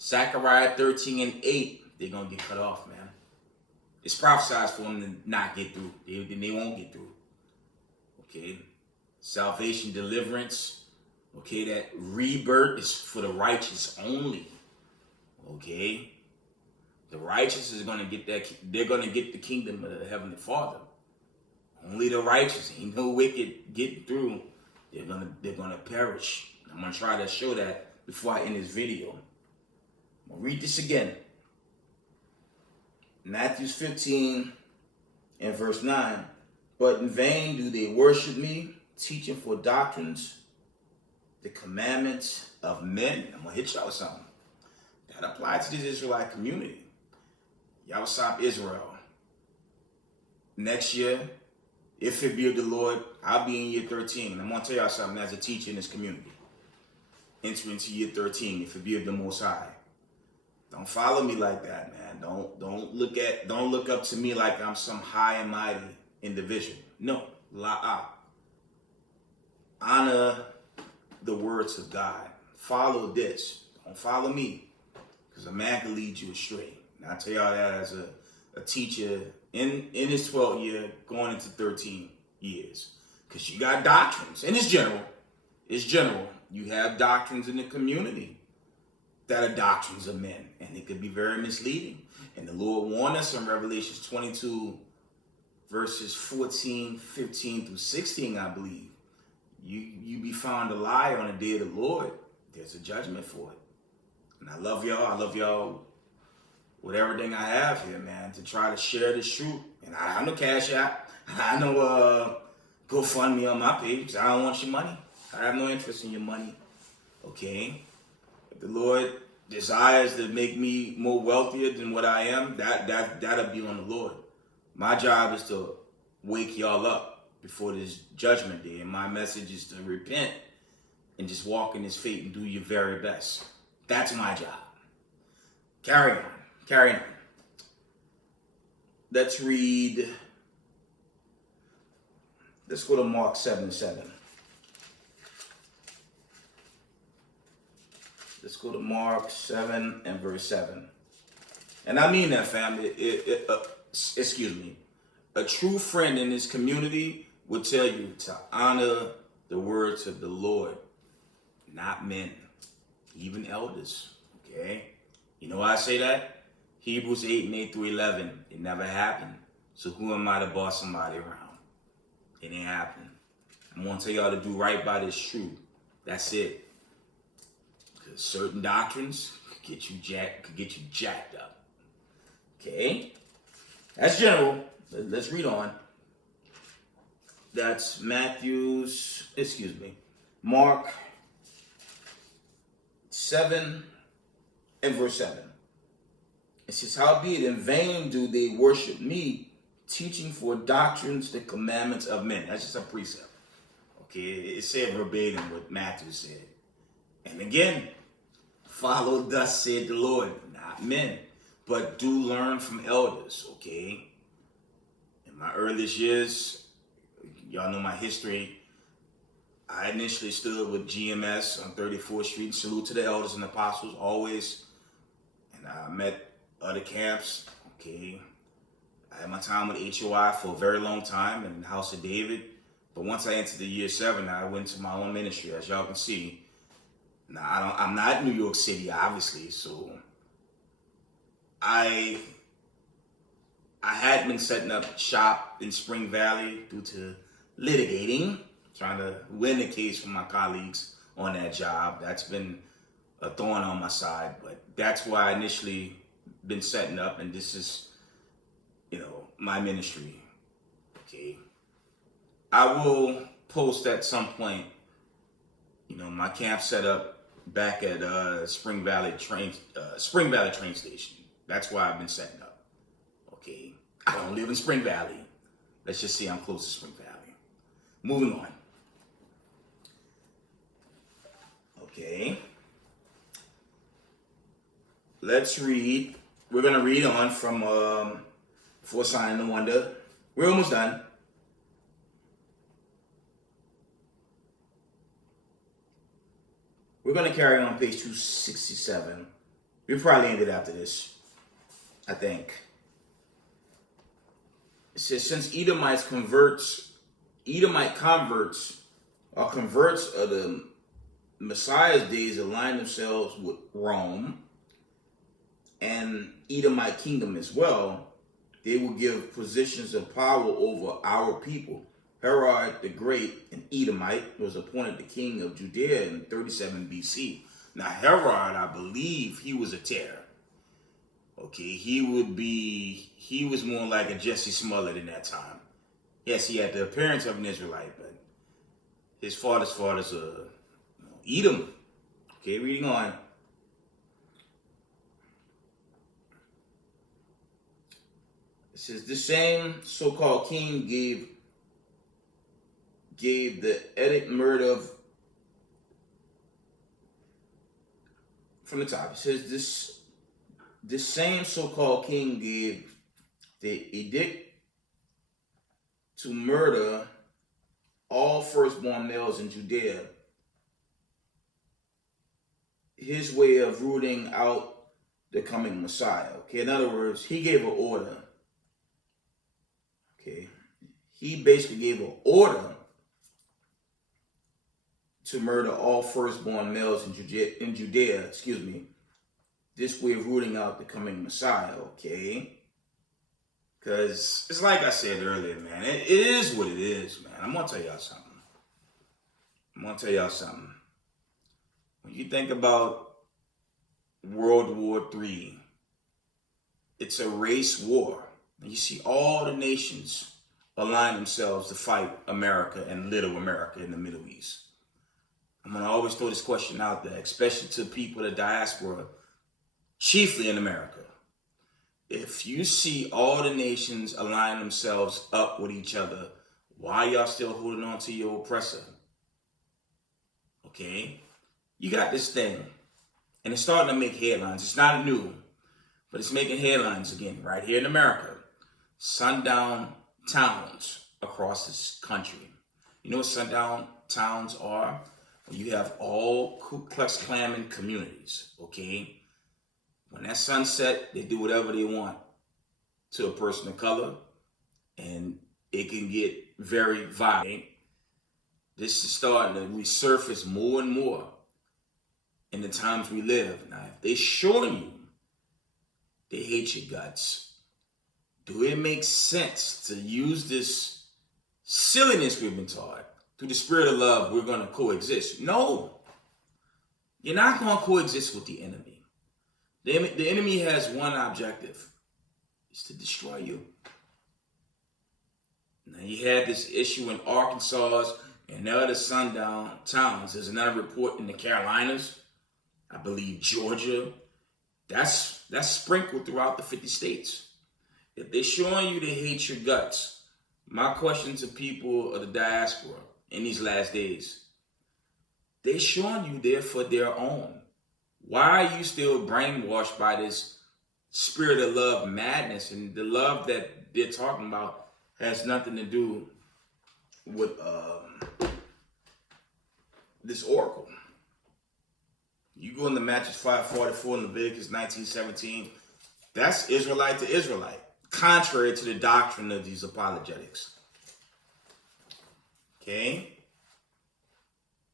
Zechariah 13 and 8, they're going to get cut off, man. It's prophesied for them to not get through. They won't get through. Okay? Salvation, deliverance. Okay? That rebirth is for the righteous only. Okay? The righteous is going to get that. They're going to get the kingdom of the Heavenly Father. Only the righteous. Ain't no wicked getting through. They're gonna perish. I'm going to try to show that before I end this video. I'm going to read this again. Matthew 15 and verse 9. But in vain do they worship me, teaching for doctrines the commandments of men. I'm going to hit y'all with something. That applies to this Israelite community. Y'all stop Israel. Next year, if it be of the Lord, I'll be in year 13. And I'm going to tell y'all something as a teacher in this community. Enter into year 13, if it be of the Most High. Don't follow me like that, man. Don't look up to me like I'm some high and mighty individual. No, la'ah. Honor the words of God. Follow this. Don't follow me, because a man can lead you astray. And I tell y'all that as a teacher in his 12th year, going into 13 years, because you got doctrines, and it's general. It's general. You have doctrines in the community that are doctrines of men, and it could be very misleading. And the Lord warned us in Revelation 22, verses 14, 15 through 16, I believe. You be found a liar on the day of the Lord, there's a judgment for it. And I love y'all. I love y'all with everything I have here, man, to try to share this truth. And I know Cash App. I know GoFundMe on my page. I don't want your money. I have no interest in your money. Okay? If the Lord desires to make me more wealthier than what I am, that'll be on the Lord. My job is to wake y'all up before this judgment day. And my message is to repent and just walk in this faith and do your very best. That's my job. Carry on. Carry on. Let's read. Let's go to Mark 7:7. Let's go to Mark 7 and verse 7. And I mean that, family. Excuse me. A true friend in this community would tell you to honor the words of the Lord, not men, even elders. Okay? You know why I say that? Hebrews 8 and 8 through 11. It never happened. So who am I to boss somebody around? It ain't happening. I'm going to tell y'all to do right by this truth. That's it. Because certain doctrines could get you jacked up. Okay? That's general. Let's read on. That's Mark 7 and verse 7. It says, howbeit in vain do they worship me, teaching for doctrines the commandments of men. That's just a precept. Okay, it said verbatim what Matthew said. And again, follow thus said the Lord, not men, but do learn from elders. Okay? In my earliest years, y'all know my history. I initially stood with GMS on 34th Street. Salute to the elders and apostles, always. And I met other camps. Okay. I had my time with HOI for a very long time in the House of David. But once I entered the year 7, I went to my own ministry, as y'all can see. Now, I'm not in New York City, obviously, so I had been setting up shop in Spring Valley due to litigating, trying to win the case for my colleagues on that job. That's been a thorn on my side, but that's why I initially been setting up, and this is, my ministry. Okay. I will post at some point, my camp set up back at Spring Valley train station. That's why I've been setting up. Okay. I don't live in Spring Valley. Let's just say I'm close to Spring Valley. Moving on. Okay. Let's read. We're going to read on from Before Sign the Wonder. We're almost done. We're going to carry on page 267. We'll probably end it after this, I think. It says, since Edomite converts or converts of the Messiah's days align themselves with Rome and Edomite kingdom as well, they will give positions of power over our people. Herod the Great, an Edomite, was appointed the king of Judea in 37 BC. Now Herod, I believe he was a terror. Okay, he was more like a Jesse Smollett in that time. Yes, he had the appearance of an Israelite, but his father's Edom. Okay, reading on. It says, the same so-called king gave the edict murder of, from the top, it says, this same so-called king gave the edict to murder all firstborn males in Judea. His way of rooting out the coming Messiah. Okay, in other words, he gave an order. Okay, he basically gave an order to murder all firstborn males in Judea, this way of rooting out the coming Messiah, okay? Because it's like I said earlier, man, it is what it is, man. I'm going to tell y'all something. When you think about World War III, it's a race war. And you see all the nations align themselves to fight America and little America in the Middle East. I'm going to always throw this question out there, especially to people in the diaspora, chiefly in America. If you see all the nations align themselves up with each other, why y'all still holding on to your oppressor? Okay? You got this thing, and it's starting to make headlines. It's not new, but it's making headlines again right here in America. Sundown towns across this country. You know what sundown towns are? You have all Ku Klux Klan communities, okay? When that sun set, they do whatever they want to a person of color, and it can get very violent. This is starting to resurface more and more in the times we live. Now, if they're showing you they hate your guts, do it make sense to use this silliness we've been taught? Through the spirit of love, we're going to coexist. No. You're not going to coexist with the enemy. The enemy has one objective. It's to destroy you. Now, you had this issue in Arkansas and the other sundown towns. There's another report in the Carolinas. I believe Georgia. That's sprinkled throughout the 50 states. If they're showing you they hate your guts, my question to people of the diaspora in these last days, they're showing you they're for their own. Why are you still brainwashed by this spirit of love madness? And the love that they're talking about has nothing to do with this oracle. You go into Matthew 5:44 in Leviticus 19:17. That's Israelite to Israelite, contrary to the doctrine of these apologetics. Okay?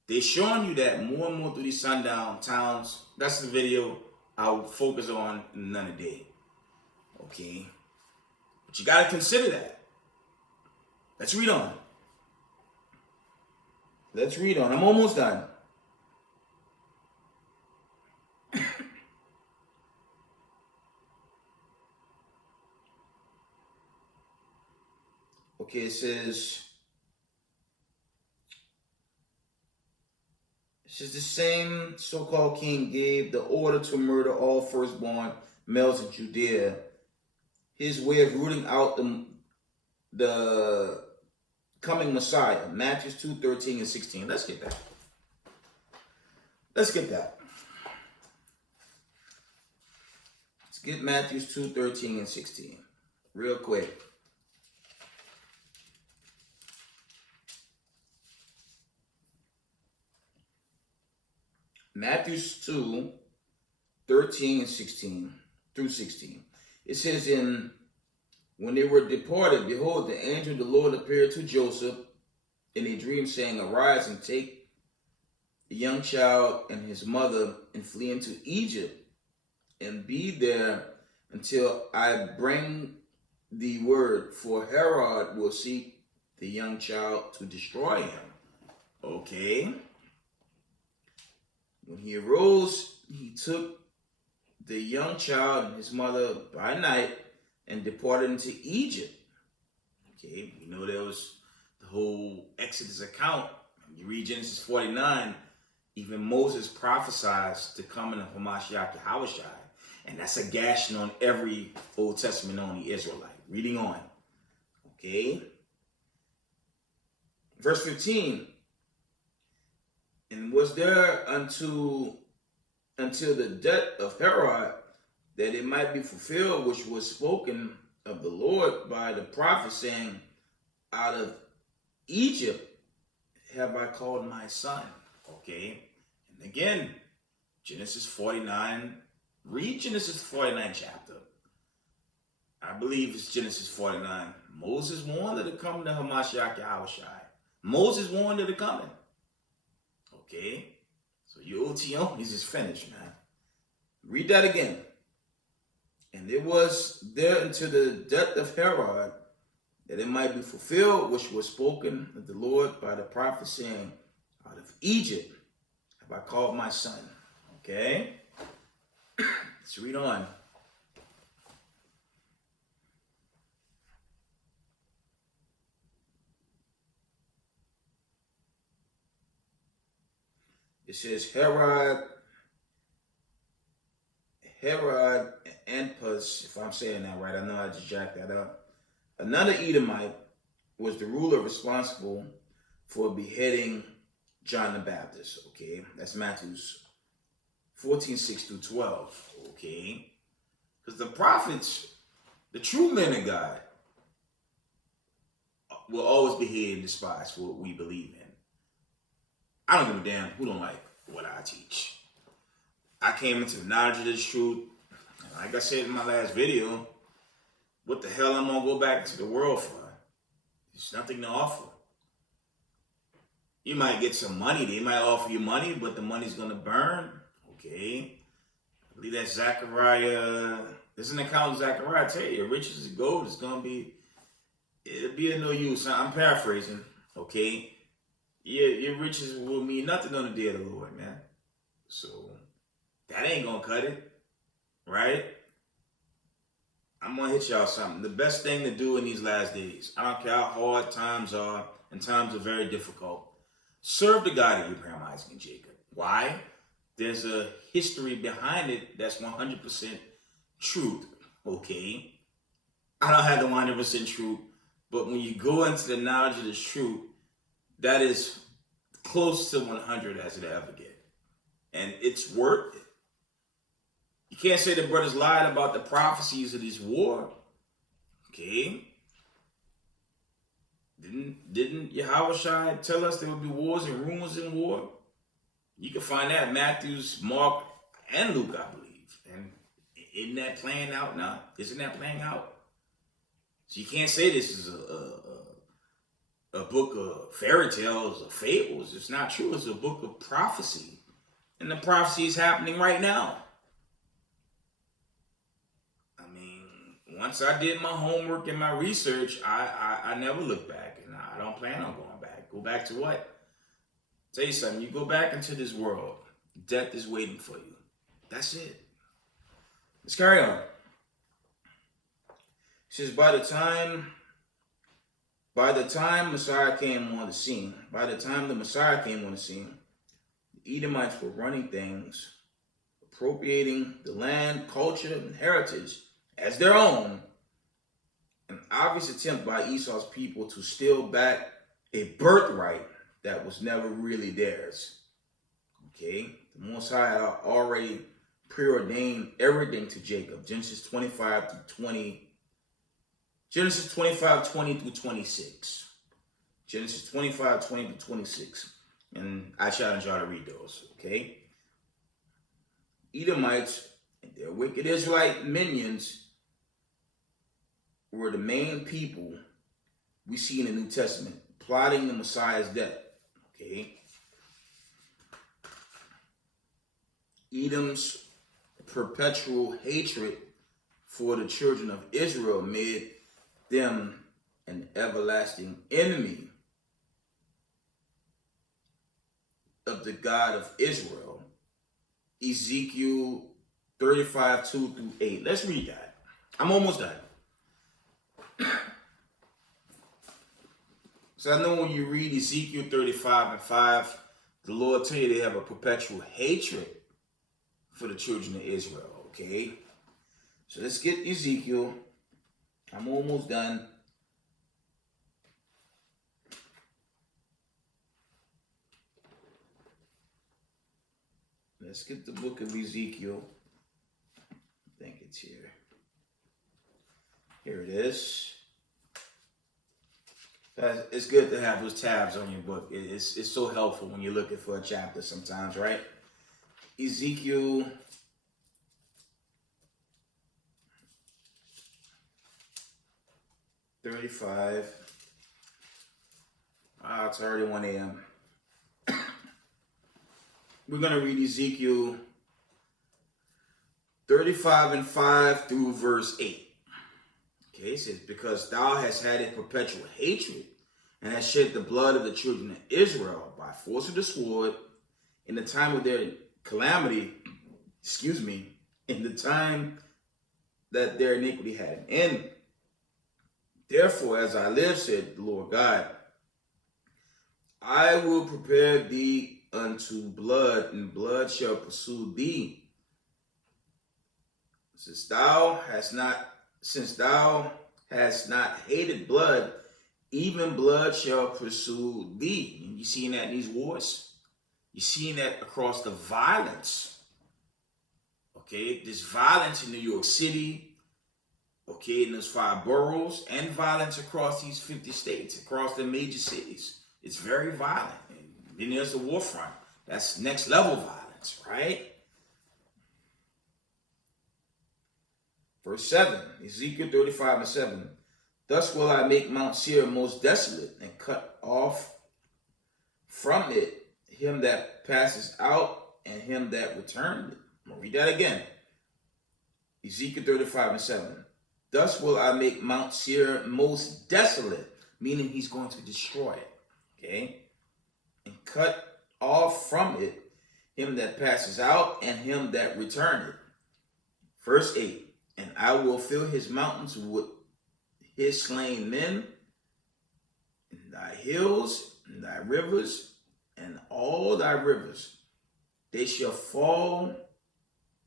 They're showing you that more and more through these sundown towns. That's the video I'll focus on in another day. Okay? But you got to consider that. Let's read on. Let's read on. I'm almost done. Okay, it says the same so-called king gave the order to murder all firstborn males in Judea. His way of rooting out the coming Messiah. Matthew 2:13 and 16. Let's get that. Let's get that. Let's get Matthew 2:13 and 16. Real quick. Matthew 2:13 and 16 through 16. It says, when they were departed, behold, the angel of the Lord appeared to Joseph in a dream, saying, arise and take the young child and his mother and flee into Egypt and be there until I bring the word, for Herod will seek the young child to destroy him. Okay. When he arose, he took the young child and his mother by night and departed into Egypt. Okay, we know there was the whole Exodus account. When you read Genesis 49, even Moses prophesies the coming of Hamashiach Yahushai. And that's a gashing on every Old Testament only Israelite. Reading on. Okay. Verse 15. And was there until the death of Herod, that it might be fulfilled which was spoken of the Lord by the prophet, saying, out of Egypt have I called my son. Okay. And again, Genesis 49. Read Genesis 49 chapter. I believe it's Genesis 49. Moses warned of the coming of Hamashiach Yahushai. Moses warned of the coming. Okay. So your OT onlys is finished, man. Read that again. And it was there until the death of Herod, that it might be fulfilled which was spoken of the Lord by the prophet, saying, out of Egypt have I called my son. Okay. Let's read on. It says Herod Antipas, if I'm saying that right, I know I just jacked that up. Another Edomite was the ruler responsible for beheading John the Baptist. Okay, that's Matthew's 14:6 through 12. Okay, because the prophets, the true men of God, will always be hated and despised for what we believe in. I don't give a damn who don't like what I teach. I came into the knowledge of this truth. Like I said in my last video, what the hell I'm gonna go back into the world for? There's nothing to offer. You might get some money. They might offer you money, but the money's gonna burn. Okay. I believe that's Zechariah. There's an account of Zechariah. I tell you, riches is gold. It'll be of no use. I'm paraphrasing. Okay. Your riches will mean nothing on the day of the Lord, man. So that ain't gonna cut it, right? I'm gonna hit y'all something. The best thing to do in these last days, I don't care how hard times are, and times are very difficult, serve the God of Abraham, Isaac, and Jacob. Why? There's a history behind it that's 100% truth, okay? I don't have the 100% truth, but when you go into the knowledge of this truth, that is close to 100 as it ever get. And it's worth it. You can't say the brothers lied about the prophecies of this war. Okay? Didn't Yahushua tell us there would be wars and rumors in war? You can find that in Matthew's, Mark, and Luke, I believe. And isn't that playing out now? Isn't that playing out? So you can't say this is a book of fairy tales or fables. It's not true. It's a book of prophecy. And the prophecy is happening right now. I mean, once I did my homework and my research, I never looked back. And I don't plan on going back. Go back to what? Tell you something. You go back into this world, death is waiting for you. That's it. Let's carry on. It says, by the time Messiah came on the scene, by the time the Messiah came on the scene, the Edomites were running things, appropriating the land, culture, and heritage as their own, an obvious attempt by Esau's people to steal back a birthright that was never really theirs. Okay? The Most High had already preordained everything to Jacob. Genesis 25, 20 through 26. Genesis 25, 20 to 26. And I challenge y'all to read those, okay? Edomites and their wicked Israelite minions were the main people we see in the New Testament plotting the Messiah's death, okay? Edom's perpetual hatred for the children of Israel made them an everlasting enemy of the God of Israel. Ezekiel 35, 2 through 8. Let's read that. I'm almost done. So I know when you read Ezekiel 35 and 5, the Lord tell you they have a perpetual hatred for the children of Israel, okay? So let's get Ezekiel. I'm almost done. Let's get the book of Ezekiel. I think it's here. Here it is. It's good to have those tabs on your book. It's so helpful when you're looking for a chapter sometimes, right? Ezekiel 35. It's already 1 a.m. We're going to read Ezekiel 35 and 5 through verse 8. Okay, it says, because thou hast had a perpetual hatred and hast shed the blood of the children of Israel by force of the sword in the time of their calamity, in the time that their iniquity had an end. Therefore, as I live, said the Lord God, I will prepare thee unto blood, and blood shall pursue thee. Since thou hast not hated blood, even blood shall pursue thee. And you seeing that in these wars? You're seeing that across the violence. Okay, there's violence in New York City, okay, in those 5 boroughs, and violence across these 50 states, across the major cities. It's very violent. And then there's the war front. That's next level violence, right? Verse 7, Ezekiel 35 and 7. Thus will I make Mount Seir most desolate, and cut off from it him that passes out, and him that returned. I'm going to read that again. Ezekiel 35 and 7. Thus will I make Mount Seir most desolate, meaning he's going to destroy it. Okay? And cut off from it him that passes out, and him that returned. Verse 8. And I will fill his mountains with his slain men, and thy hills, and thy rivers, and all thy rivers. They shall fall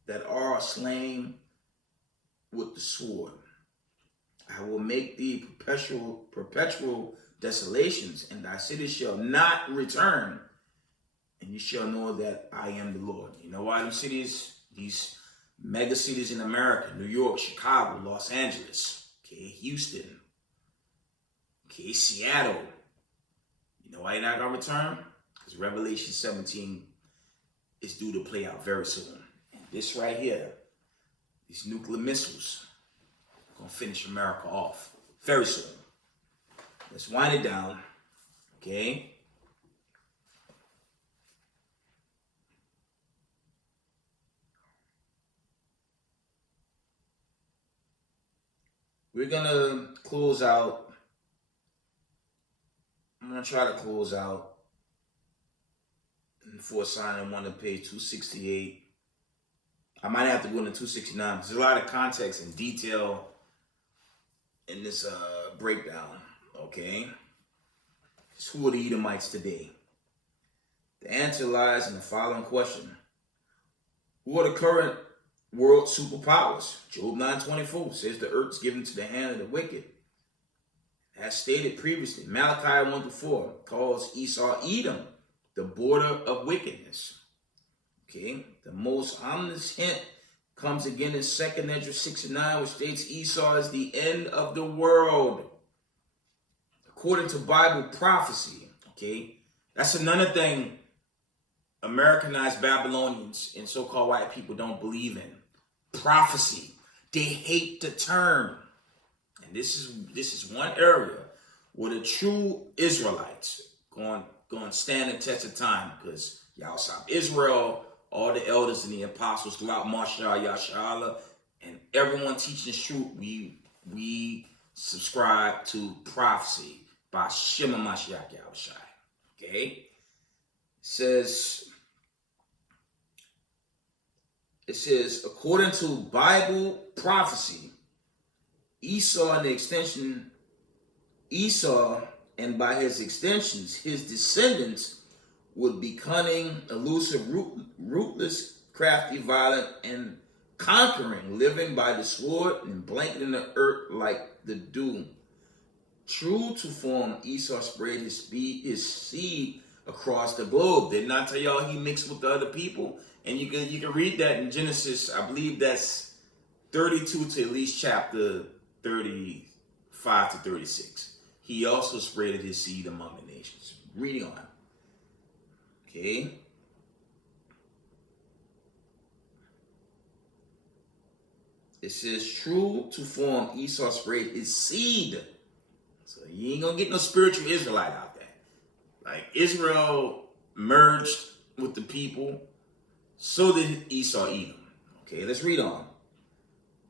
that are slain with the sword. I will make thee perpetual desolations, and thy cities shall not return. And you shall know that I am the Lord. You know why these cities, these mega cities in America, New York, Chicago, Los Angeles, okay, Houston, okay, Seattle. You know why you're not going to return? Because Revelation 17 is due to play out very soon. And this right here, these nuclear missiles, are going to finish America off very soon. Let's wind it down, okay? We're going to close out. I'm going to try to close out before signing one to page 268. I might have to go into 269 because there's a lot of context and detail in this breakdown, okay? So who are the Edomites today? The answer lies in the following question. Who are the current world superpowers? Job 9:24 says the earth is given to the hand of the wicked. As stated previously, Malachi 1-4 calls Esau Edom the border of wickedness. Okay, the most ominous hint comes again in 2nd Ezra 6:9, which states Esau is the end of the world. According to Bible prophecy, okay, that's another thing Americanized Babylonians and so-called white people don't believe in. Prophecy. They hate the term. And this is one area where the true Israelites going to stand the test of time, because y'all saw Israel, all the elders and the apostles throughout Marshall, Yashala, and everyone teaching the truth. We subscribe to prophecy by Shema Mashiach Yahushai. Okay? It says, according to Bible prophecy, Esau and by his extensions, his descendants would be cunning, elusive, ruthless, crafty, violent, and conquering, living by the sword and blanketing the earth like the dew. True to form, Esau spread his seed across the globe. Didn't I tell y'all he mixed with the other people? And you can read that in Genesis, I believe that's 32 to at least chapter 35 to 36. He also spread his seed among the nations. Reading on. Okay. It says, true to form, Esau spread his seed. So you ain't gonna get no spiritual Israelite out there. Like Israel merged with the people, so did Esau Edom. Okay, let's read on.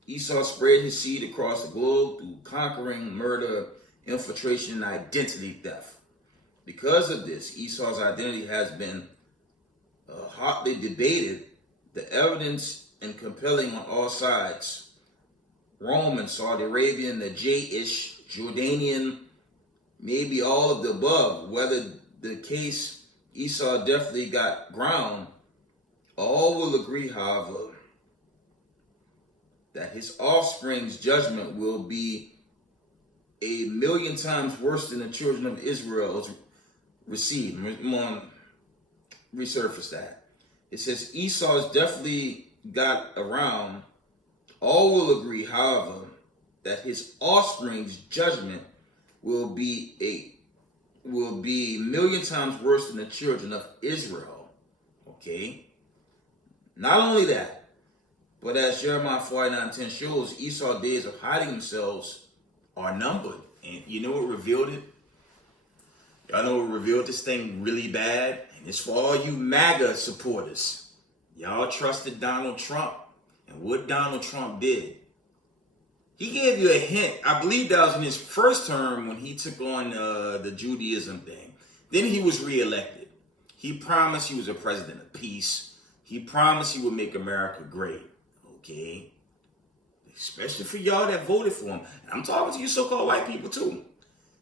Esau spread his seed across the globe through conquering, murder, infiltration, and identity theft. Because of this, Esau's identity has been hotly debated. The evidence and compelling on all sides. Roman, Saudi Arabian, the J-ish, Jordanian, maybe all of the above. Whether the case, Esau definitely got ground. All will agree, however, that his offspring's judgment will be 1,000,000 times worse than the children of Israel's received. I'm on resurface that. It says Esau's definitely got around. All will agree, however, that his offspring's judgment will be 1,000,000 times worse than the children of Israel. Okay? Not only that, but as Jeremiah 49:10 shows, Esau's days of hiding themselves are numbered. And you know what revealed it? Y'all know what revealed this thing really bad? And it's for all you MAGA supporters. Y'all trusted Donald Trump. And what Donald Trump did, he gave you a hint. I believe that was in his first term when he took on the Judaism thing. Then he was reelected. He promised he was a president of peace. He promised he would make America great. Okay? Especially for y'all that voted for him. And I'm talking to you so-called white people too.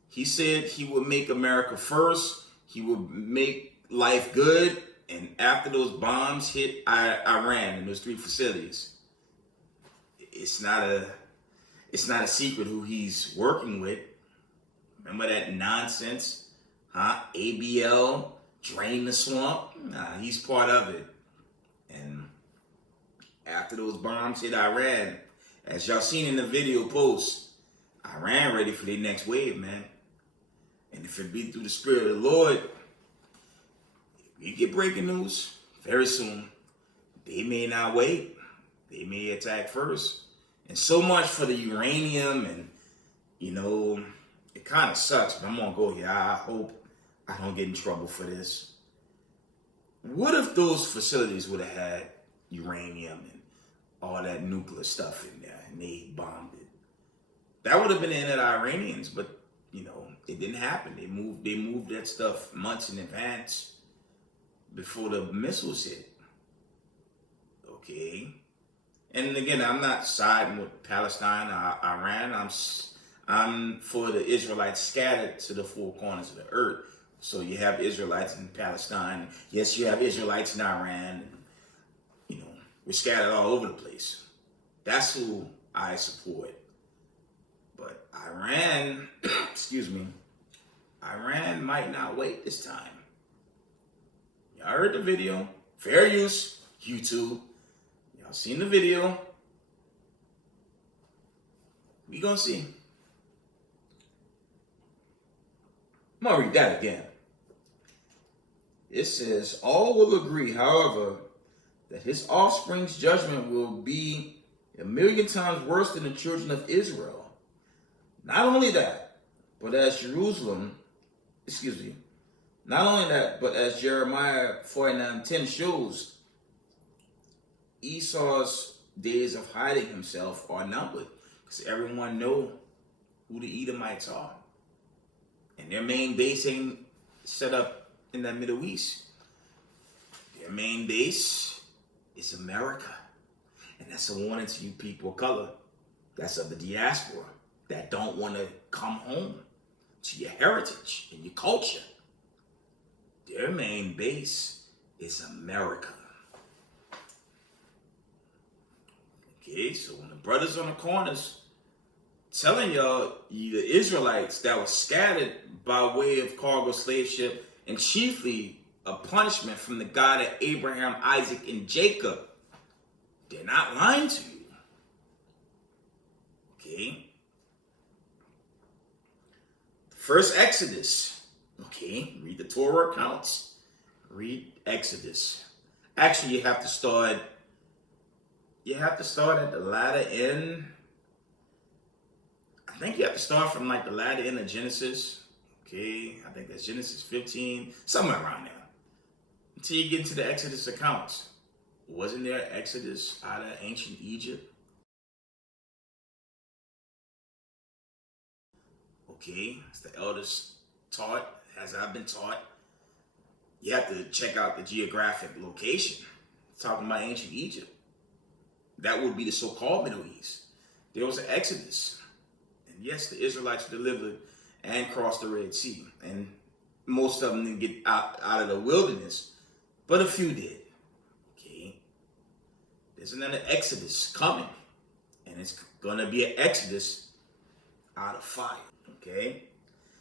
He said he would make America first. He would make life good. And after those bombs hit Iran and those 3 facilities, it's not a secret who he's working with. Remember that nonsense? ABL, drain the swamp? Nah, he's part of it. And after those bombs hit Iran, as y'all seen in the video post, Iran ready for their next wave, man. And if it be through the Spirit of the Lord, you get breaking news very soon, they may not wait. They may attack first. And so much for the uranium, and, it kind of sucks, but I'm going to go here. I hope I don't get in trouble for this. What if those facilities would have had uranium and all that nuclear stuff in there, and they bombed it? That would have been the end of the Iranians, but, it didn't happen. They moved that stuff months in advance before the missiles hit. Okay. And again, I'm not siding with Palestine or Iran. I'm for the Israelites scattered to the four corners of the earth. So you have Israelites in Palestine. Yes, you have Israelites in Iran. We're scattered all over the place. That's who I support. But Iran, Iran might not wait this time. Y'all heard the video. Fair use, YouTube. Y'all seen the video. We gonna see. I'm gonna read that again. It says, all will agree, however, that his offspring's judgment will be 1,000,000 times worse than the children of Israel. Not only that, but as Jeremiah 49:10 shows, Esau's days of hiding himself are numbered, because everyone know who the Edomites are. And their main base ain't set up in the Middle East. Their main base is America. And that's a warning to you people of color. That's of the diaspora that don't want to come home to your heritage and your culture. Their main base is America. Okay, so when the brothers on the corners telling y'all, the Israelites that were scattered by way of cargo slave ship, and chiefly a punishment from the God of Abraham, Isaac, and Jacob, they're not lying to you. Okay? First Exodus. Okay, read the Torah accounts. Read Exodus. Actually, you have to start at the latter end. I think you have to start from like the latter end of Genesis. Okay, I think that's Genesis 15, somewhere around there. Until you get into the Exodus accounts. Wasn't there Exodus out of ancient Egypt? Okay, as the elders taught, as I've been taught, you have to check out the geographic location. It's talking about ancient Egypt. That would be the so-called Middle East. There was an Exodus. And yes, the Israelites were delivered and crossed the Red Sea. And most of them didn't get out of the wilderness, but a few did. Okay. There's another Exodus coming. And it's going to be an Exodus out of fire. Okay.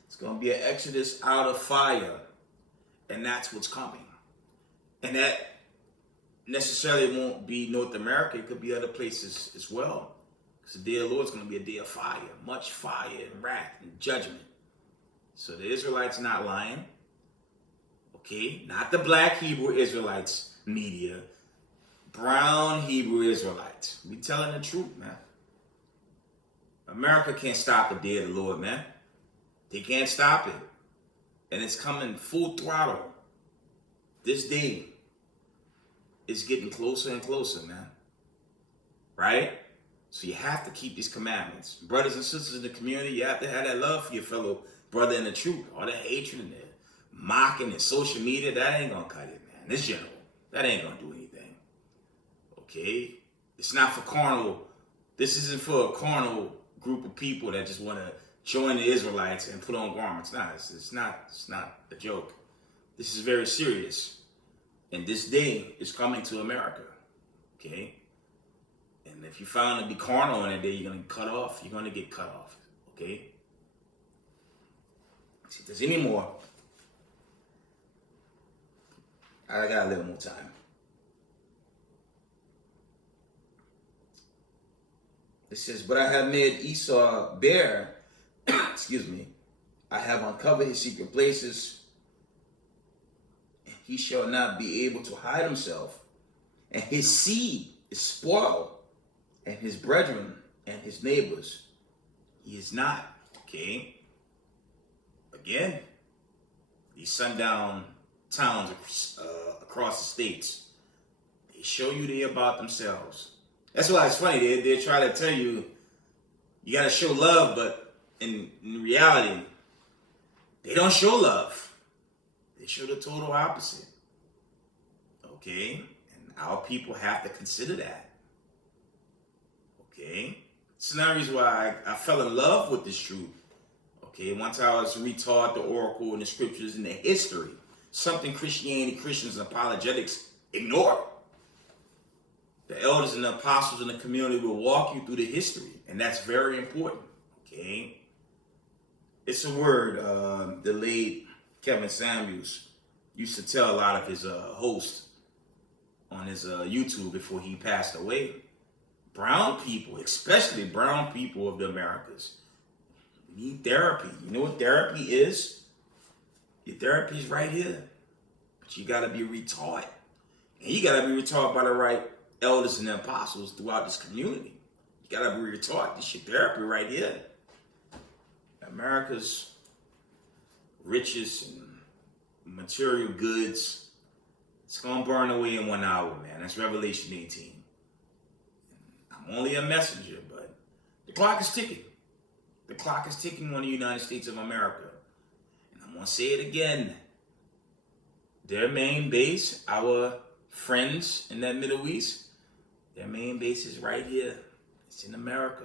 It's going to be an Exodus out of fire. And that's what's coming. And that necessarily won't be North America. It could be other places as well. Because the day of the Lord is going to be a day of fire. Much fire and wrath and judgment. So the Israelites not lying. Okay? Not the black Hebrew Israelites media. Brown Hebrew Israelites. We telling the truth, man. America can't stop the day of the Lord, man. They can't stop it. And it's coming full throttle. This day is getting closer and closer, man. Right? So you have to keep these commandments. Brothers and sisters in the community, you have to have that love for your fellow brother in the truth. All that hatred and that mocking and social media, that ain't going to cut it, man. This general, that ain't going to do anything. Okay? It's not for carnal. This isn't for a carnal group of people that just want to join the Israelites and put on garments. Nah, it's not a joke. This is very serious. And this day is coming to America. Okay? And if you found to be carnal on that day, you're going to cut off. You're going to get cut off. Okay? See if there's any more. I got a little more time. It says, but I have made Esau bare. Excuse me. I have uncovered his secret places. he shall not be able to hide himself, and his seed is spoiled, and his brethren and his neighbors, he is not. Okay? Again, these sundown towns across the states, they show you they about themselves. That's why it's funny. They try to tell you, you got to show love, but in reality, they don't show love. They show the total opposite. Okay? And our people have to consider that. Okay? It's another reason why I fell in love with this truth. Okay? Once I was retaught the oracle and the scriptures and the history, something Christianity, Christians, and apologetics ignore. The elders and the apostles in the community will walk you through the history, and that's very important. Okay? It's a word the late Kevin Samuels used to tell a lot of his hosts on his YouTube before he passed away. Brown people, especially brown people of the Americas, need therapy. You know what therapy is? Your therapy is right here. But you got to be retaught. And you got to be retaught by the right elders and apostles throughout this community. You got to be retaught. This your therapy right here. America's riches and material goods, it's going to burn away in 1 hour, man. That's Revelation 18. I'm only a messenger, but the clock is ticking. The clock is ticking on the United States of America. And I'm going to say it again. Their main base, our friends in that Middle East, their main base is right here. It's in America.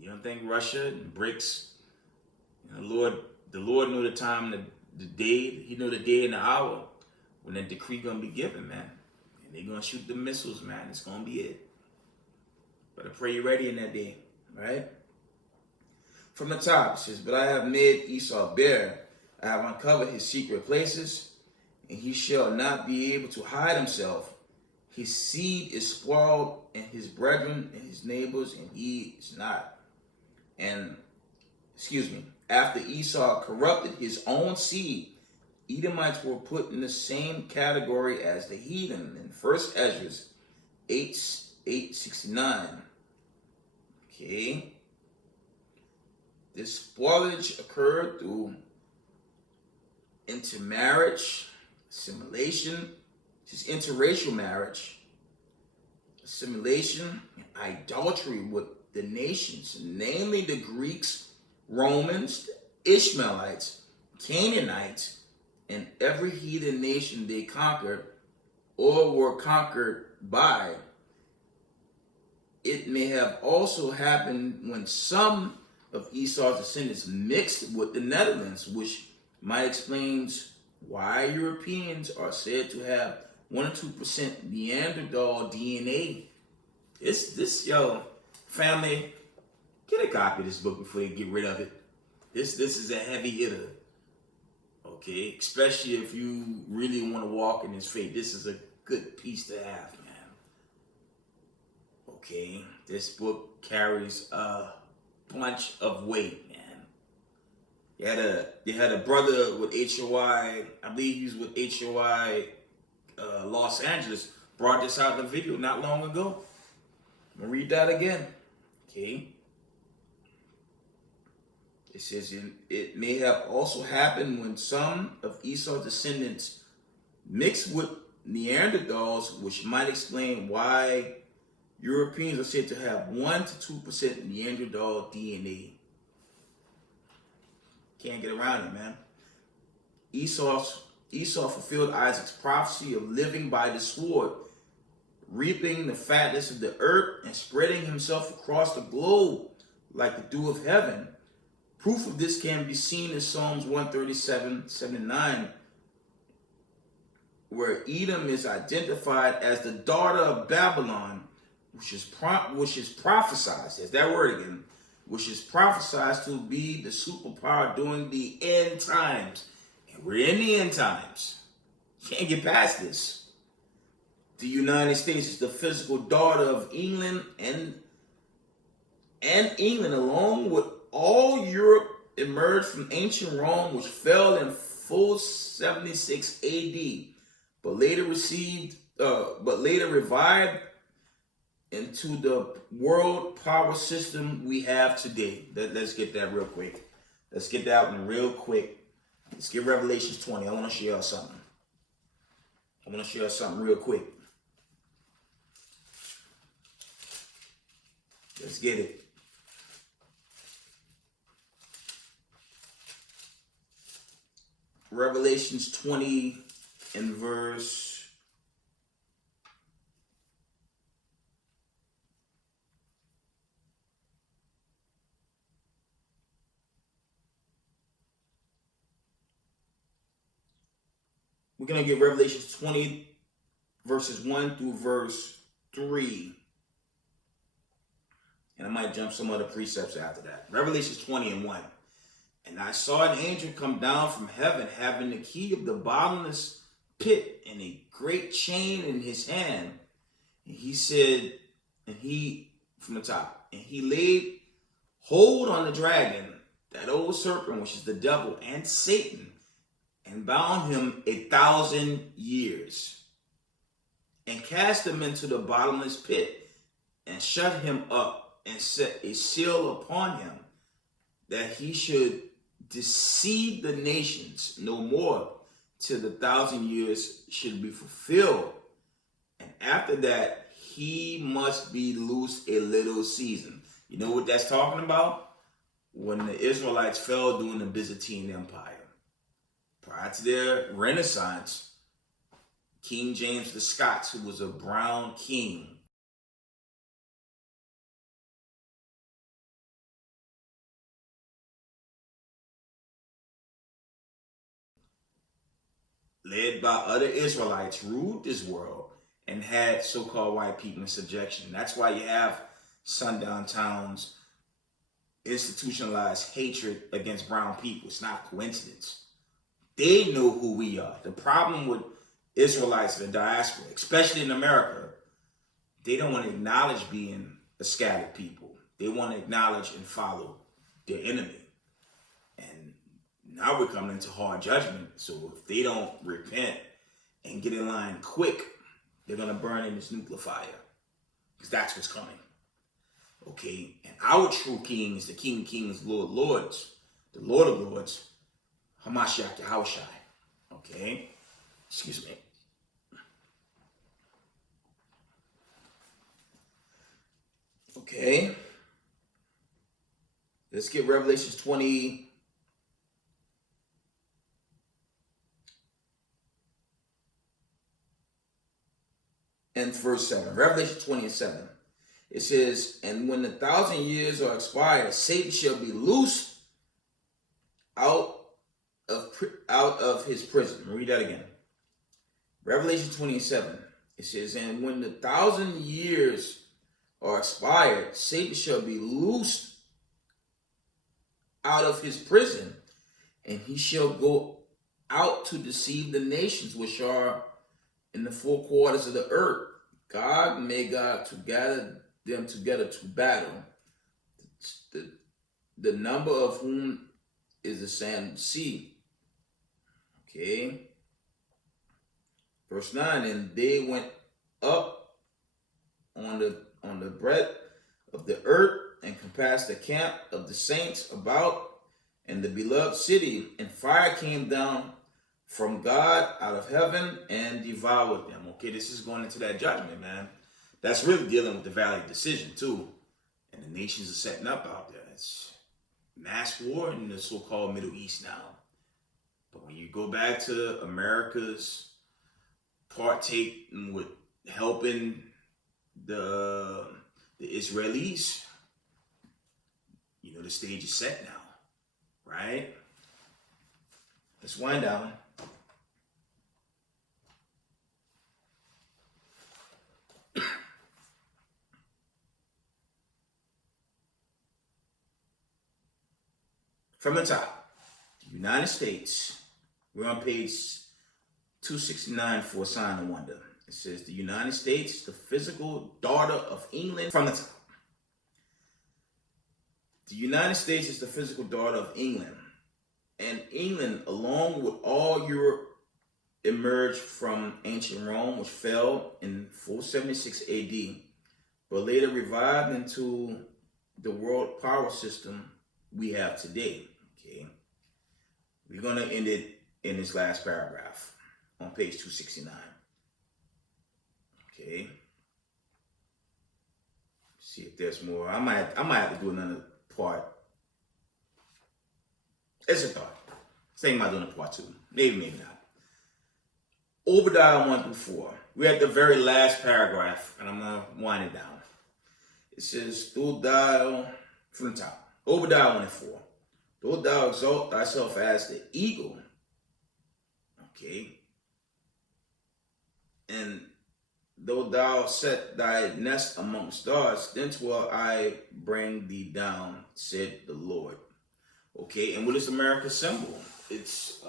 You don't think Russia and BRICS, the Lord knew the time, the day, he knew the day and the hour when that decree going to be given, man. And they're going to shoot the missiles, man. It's going to be it. But I pray you're ready in that day, right? From the top, it says, but I have made Esau bare. I have uncovered his secret places, and he shall not be able to hide himself. His seed is spoiled, and his brethren and his neighbors, and he is not. And, after Esau corrupted his own seed, Edomites were put in the same category as the heathen in 1 Ezra 8:69. Okay. This spoilage occurred through intermarriage, assimilation, just interracial marriage, assimilation, and idolatry with the nations, namely the Greeks, Romans, Ishmaelites, Canaanites, and every heathen nation they conquered or were conquered by. It may have also happened when some of Esau's descendants mixed with the Netherlands, which might explain why Europeans are said to have 1 or 2% Neanderthal DNA. Yo, family, get a copy of this book before you get rid of it. This is a heavy hitter. Okay, especially if you really want to walk in his faith. This is a good piece to have, man. Okay, this book carries a bunch of weight, man. You had a brother with HOI, I believe he was with HOI Los Angeles, brought this out in a video not long ago. I'm gonna read that again. Okay. It says, it may have also happened when some of Esau's descendants mixed with Neanderthals, which might explain why Europeans are said to have 1 to 2% Neanderthal DNA. Can't get around it, man. Esau fulfilled Isaac's prophecy of living by the sword, reaping the fatness of the earth and spreading himself across the globe like the dew of heaven. Proof of this can be seen in Psalms 137:7-9, where Edom is identified as the daughter of Babylon, which is prophesied, there's that word again, which is prophesied to be the superpower during the end times. And we're in the end times. You can't get past this. The United States is the physical daughter of England, and England, along with all Europe, emerged from ancient Rome, which fell in full 76 AD, but later revived into the world power system we have today. Let's get that real quick. Let's get that one real quick. Let's get Revelations 20. I want to share y'all something. Real quick. Let's get it. Revelations 20 and verse 20 verses 1 through verse 3. And I might jump some other precepts after that. Revelations 20 and 1. And I saw an angel come down from heaven, having the key of the bottomless pit and a great chain in his hand. And he said, from the top, and he laid hold on the dragon, that old serpent, which is the devil and Satan, and bound him 1,000 years, and cast him into the bottomless pit, and shut him up, and set a seal upon him, that he should deceive the nations no more, till the 1,000 years should be fulfilled. And after that, he must be loosed a little season. You know what that's talking about? When the Israelites fell during the Byzantine Empire. Prior to their Renaissance, King James the Scots, who was a brown king, led by other Israelites, ruled this world and had so-called white people in subjection. That's why you have sundown towns, institutionalized hatred against brown people. It's not a coincidence. They know who we are. The problem with Israelites in the diaspora, especially in America, they don't want to acknowledge being a scattered people. They want to acknowledge and follow their enemy. And now we're coming into hard judgment. So if they don't repent and get in line quick, they're going to burn in this nuclear fire. Because that's what's coming. Okay? And our true king is the King of Kings, Lord of Lords, the Lord of Lords, Hamashiach Yahushai. Okay? Excuse me. Okay. Let's get Revelations 20. And verse 7. Revelation 20 and 7. It says, and when the 1,000 years are expired, Satan shall be loosed out of his prison. Read that again. Revelation 20 and 7. It says, and when the 1,000 years are expired, Satan shall be loosed out of his prison, and he shall go out to deceive the nations which are in the four quarters of the earth. God may God to gather them together to battle, the number of whom is the sand of the sea. Okay. Verse 9, and they went up on the breadth of the earth and compassed the camp of the saints about and the beloved city, and fire came down from God out of heaven and devoured them. Okay, this is going into that judgment, man. That's really dealing with the Valley of Decision too. And the nations are setting up out there. It's mass war in the so-called Middle East now. But when you go back to America's partake with helping the Israelis, you know the stage is set now, right? Let's wind down. From the top, the United States, we're on page 269 for a sign of wonder. It says the United States, the physical daughter of England. From the top, the United States is the physical daughter of England. and England, along with all Europe, emerged from ancient Rome, which fell in 476 AD, but later revived into the world power system we have today. Okay, we're gonna end it in this last paragraph on page 269. Okay, see if there's more. I might have to do another part. It's a thought. Thinking about doing a part 2. Maybe not. Obadiah 1 through 4. We're at the very last paragraph, and I'm going to wind it down. It says, "Though thou," from the top, Obadiah 1 and 4. "Though thou exalt thyself as the eagle," okay, "and though thou set thy nest among stars, thence will I bring thee down, said the Lord." Okay, and what is America's symbol? It's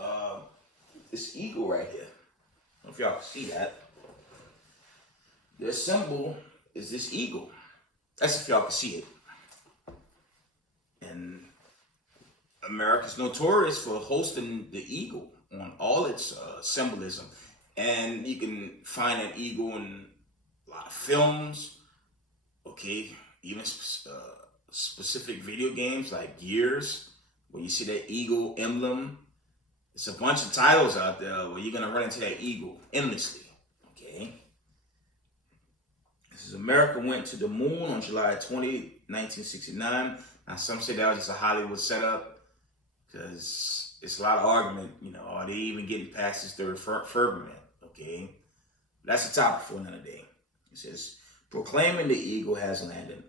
this eagle right here. I don't know if y'all can see that. Their symbol is this eagle. That's if y'all can see it. And America's notorious for hosting the eagle on all its symbolism. And you can find an eagle in a lot of films, okay, even specific video games like Gears, where you see that eagle emblem. It's a bunch of titles out there where you're going to run into that eagle endlessly, okay? This is America went to the moon on July 20, 1969. Now, some say that was just a Hollywood setup because it's a lot of argument, you know, are they even getting past this third firmament, okay? That's the topic for another day. It says, proclaiming the eagle has landed.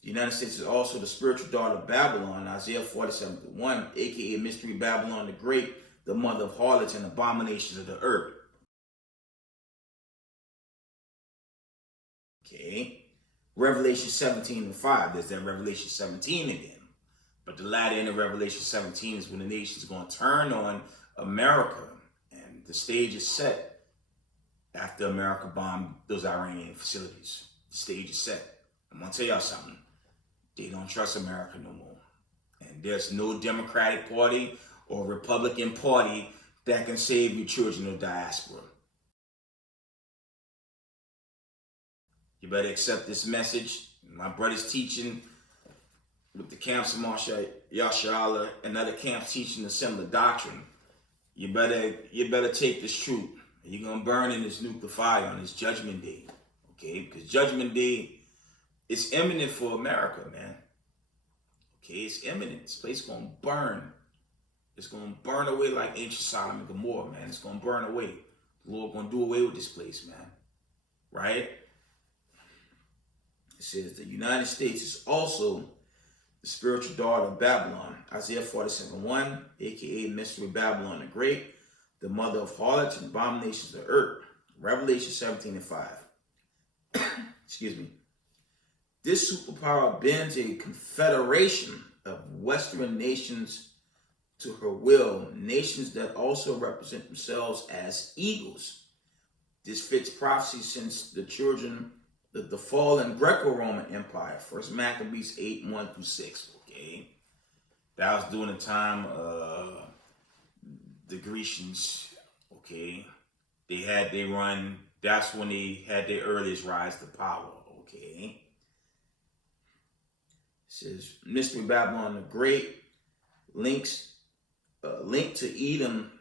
The United States is also the spiritual daughter of Babylon, Isaiah 47:1, aka Mystery Babylon the Great, the mother of harlots and abominations of the earth. Okay. Revelation 17:5. There's that Revelation 17 again. But the latter end of Revelation 17 is when the nation's going to turn on America. And the stage is set after America bombed those Iranian facilities. The stage is set. I'm going to tell y'all something. They don't trust America no more. And there's no Democratic Party or Republican Party that can save your children of diaspora. You better accept this message. My brother's teaching with the camps of Marsha Yashala and other camps teaching the similar doctrine. You better take this truth. You're going to burn in this nuclear fire on this Judgment Day. Okay? Because Judgment Day is imminent for America, man. Okay? It's imminent. This place is going to burn. It's going to burn away like ancient Sodom and Gomorrah, man. It's going to burn away. The Lord going to do away with this place, man. Right? It says the United States is also the spiritual daughter of Babylon. Isaiah 47:1, aka Mystery Babylon the Great, the mother of harlots and abominations of the earth. Revelation 17:5. Excuse me. This superpower bends a confederation of Western nations to her will, nations that also represent themselves as eagles. This fits prophecy since the fallen Greco-Roman Empire, First Maccabees 8:1-6. Okay, that was during the time the Grecians. Okay, they had their run. That's when they had their earliest rise to power. Okay, it says Mystery Babylon the Great links. Link to Edom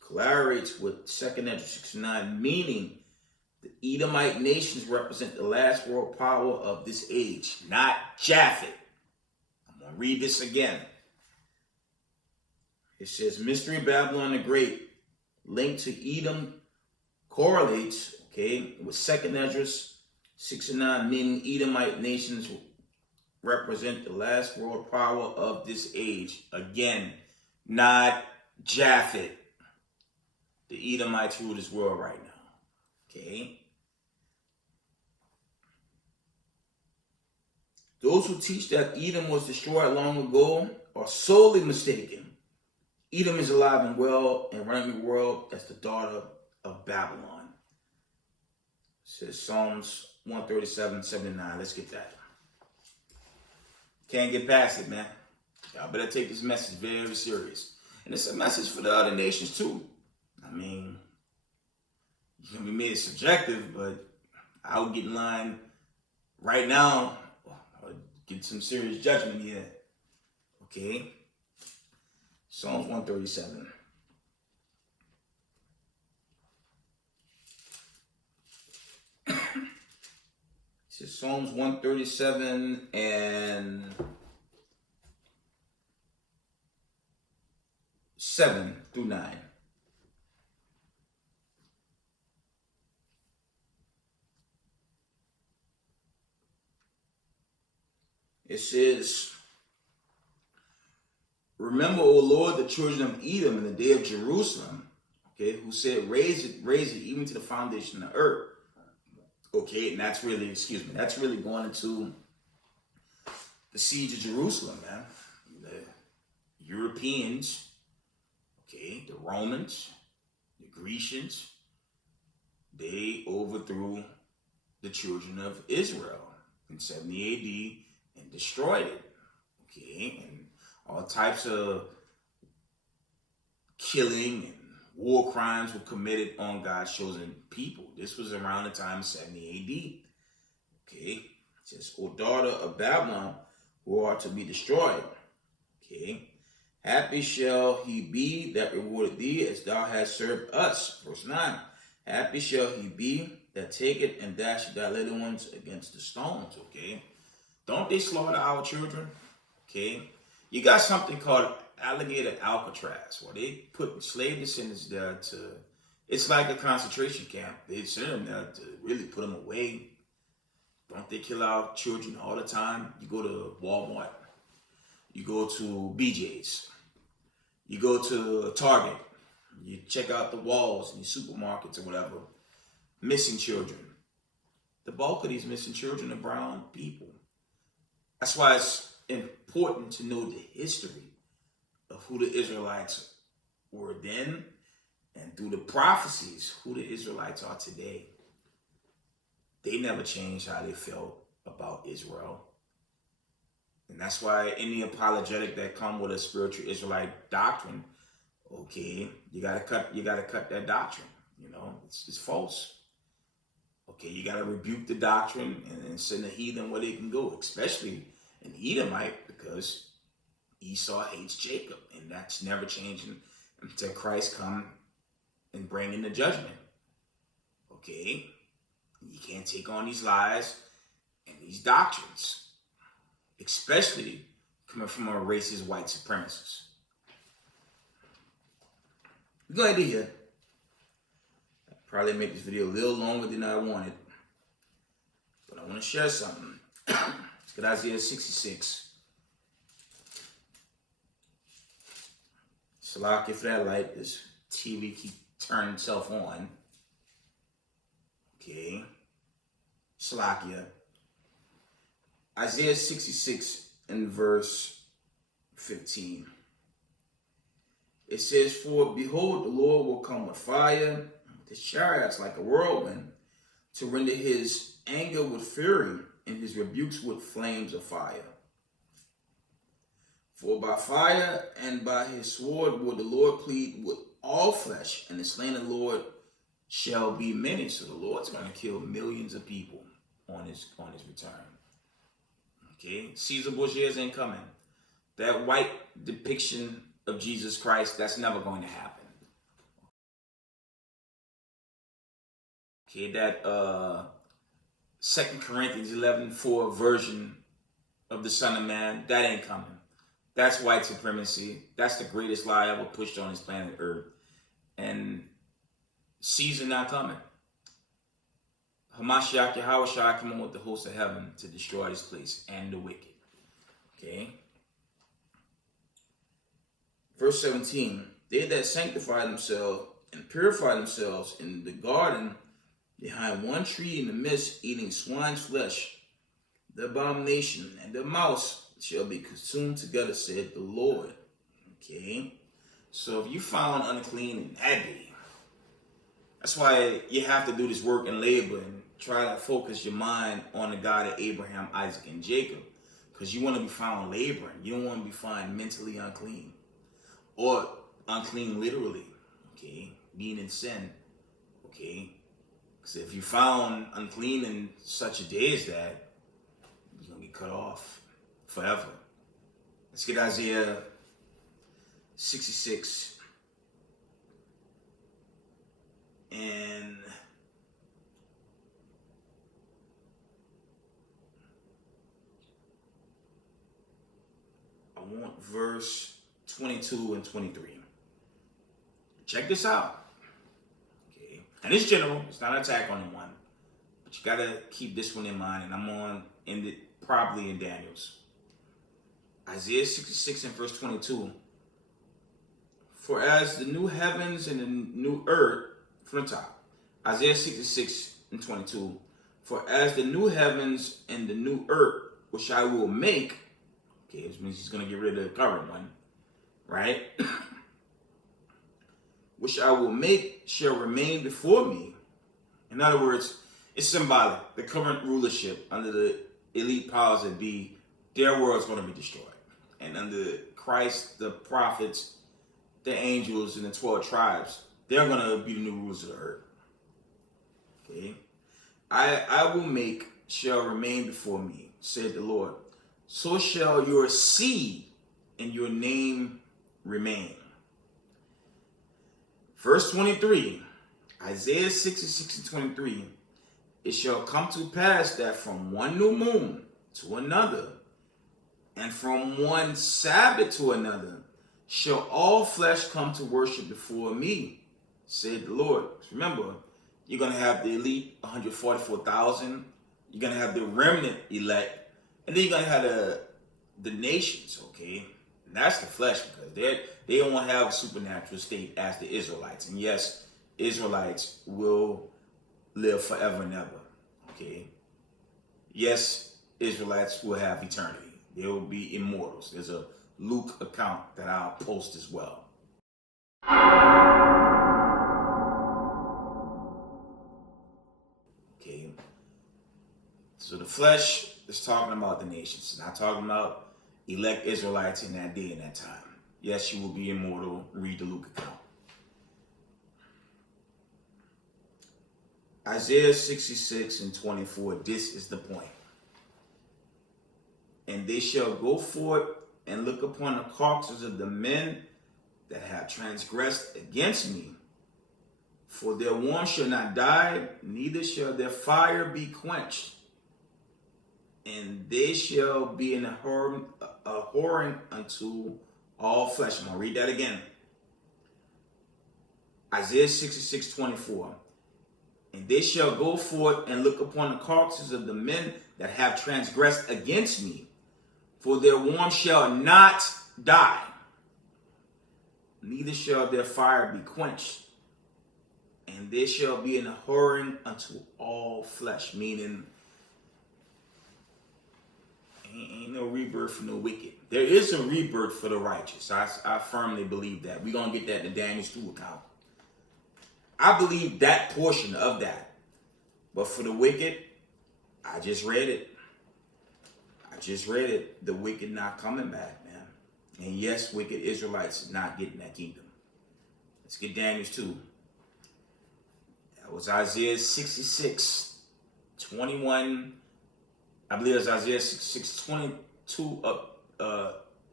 collaborates with 2nd Ezra 69, meaning the Edomite nations represent the last world power of this age, not Japhet. I'm going to read this again. It says, Mystery Babylon the Great, linked to Edom, correlates, okay, with 2nd Ezra 69, meaning Edomite nations represent the last world power of this age. Again, not Japhet. The Edomites rule this world right now. Okay? Those who teach that Edom was destroyed long ago are sorely mistaken. Edom is alive and well and running the world as the daughter of Babylon. It says Psalms 137:79. Let's get that. Can't get past it, man. Y'all better take this message very serious. And it's a message for the other nations too. I mean, you can be made subjective, but I would get in line right now or get some serious judgment here. Okay? Psalms 137. It says Psalms 137 and 7 through 9. It says, remember, O Lord, the children of Edom in the day of Jerusalem, okay, who said, raise it even to the foundation of the earth. Okay, and that's really going into the siege of Jerusalem, man. The Europeans, okay, the Romans, the Grecians, they overthrew the children of Israel in 70 AD and destroyed it. Okay, and all types of killing and war crimes were committed on God's chosen people. This was around the time of 70 AD. Okay, it says, O daughter of Babylon, who are to be destroyed. Okay, happy shall he be that rewarded thee as thou hast served us. Verse 9, happy shall he be that taketh and dasheth thy little ones against the stones. Okay, don't they slaughter our children? Okay, you got something called alligator Alcatraz, where they put slave descendants there to, it's like a concentration camp. They send them there to really put them away. Don't they kill our children all the time? You go to Walmart, you go to BJ's, you go to Target, you check out the walls in your supermarkets or whatever, missing children. The bulk of these missing children are brown people. That's why it's important to know the history of who the Israelites were then, and through the prophecies, who the Israelites are today. They never changed how they felt about Israel. And that's why any apologetic that come with a spiritual Israelite doctrine, okay, you gotta cut that doctrine. You know, it's false. Okay, you gotta rebuke the doctrine and send the heathen where they can go, especially an Edomite, because Esau hates Jacob, and that's never changing until Christ come and bring in the judgment. Okay, you can't take on these lies and these doctrines, especially coming from a racist white supremacist. We're going to do here. I'll probably make this video a little longer than I wanted, but I want to share something. Let's get Isaiah 66. Salakia for that light. This TV keep turning itself on. Okay. Salakia. Isaiah 66 and verse 15. It says, for behold, the Lord will come with fire, with his chariots like a whirlwind, to render his anger with fury, and his rebukes with flames of fire. For by fire and by his sword will the Lord plead with all flesh, and the slain of the Lord shall be many. So the Lord's going to kill millions of people on his return. Okay, Caesar Borgias ain't coming. That white depiction of Jesus Christ, that's never going to happen. Okay, that 2 Corinthians 11:4 version of the Son of Man, that ain't coming. That's white supremacy. That's the greatest lie ever pushed on this planet Earth. And Caesar not coming. Hamashiach Yahushua come on with the host of heaven to destroy this place and the wicked. Okay. Verse 17. They that sanctify themselves and purify themselves in the garden behind one tree in the midst, eating swine's flesh, the abomination and the mouse shall be consumed together, said the Lord. Okay. So if you found unclean in that day, that's why you have to do this work and labor and try to focus your mind on the God of Abraham, Isaac, and Jacob. Because you want to be found laboring. You don't want to be found mentally unclean. Or unclean literally, okay, being in sin, okay. Because if you found unclean in such a day as that, you're going to get cut off forever. Let's get Isaiah 66. And I want verse 22 and 23. Check this out. Okay. And it's general. It's not an attack on anyone. But you got to keep this one in mind. And I'm on end it probably in Daniel's. Isaiah 66 and verse 22. For as the new heavens and the new earth, from the top. Isaiah 66 and 22. For as the new heavens and the new earth, which I will make, okay, which means he's going to get rid of the current one, right? Which I will make shall remain before me. In other words, it's symbolic. The current rulership under the elite powers that be, their world is going to be destroyed. And under Christ, the prophets, the angels, and the 12 tribes, they're going to be the new rulers of the earth. Okay? I will make shall remain before me, said the Lord. So shall your seed and your name remain. Verse 23, Isaiah 66 and 23. It shall come to pass that from one new moon to another, and from one Sabbath to another, shall all flesh come to worship before me, said the Lord. Remember, you're going to have the elite 144,000. You're going to have the remnant elect. And then you're going to have the nations, okay? And that's the flesh, because they don't want to have a supernatural state as the Israelites. And yes, Israelites will live forever and ever, okay? Yes, Israelites will have eternity. They will be immortals. There's a Luke account that I'll post as well. Okay. So the flesh is talking about the nations. It's not talking about elect Israelites in that day and that time. Yes, you will be immortal. Read the Luke account. Isaiah 66 and 24. This is the point. And they shall go forth and look upon the carcasses of the men that have transgressed against me. For their worm shall not die, neither shall their fire be quenched. And they shall be in a whoring unto all flesh. I'm going to read that again. Isaiah 66, 24. And they shall go forth and look upon the carcasses of the men that have transgressed against me. For their worm shall not die, neither shall their fire be quenched. And they shall be in a whoring unto all flesh. Meaning, ain't no rebirth for no wicked. There is a rebirth for the righteous. I firmly believe that. We're going to get that in the Daniel's 2 account. I believe that portion of that. But for the wicked, I just read it. The wicked not coming back, man. And yes, wicked Israelites not getting that kingdom. Let's get Daniel's 2. That was Isaiah 66, 21. I believe it's Isaiah 66, 22.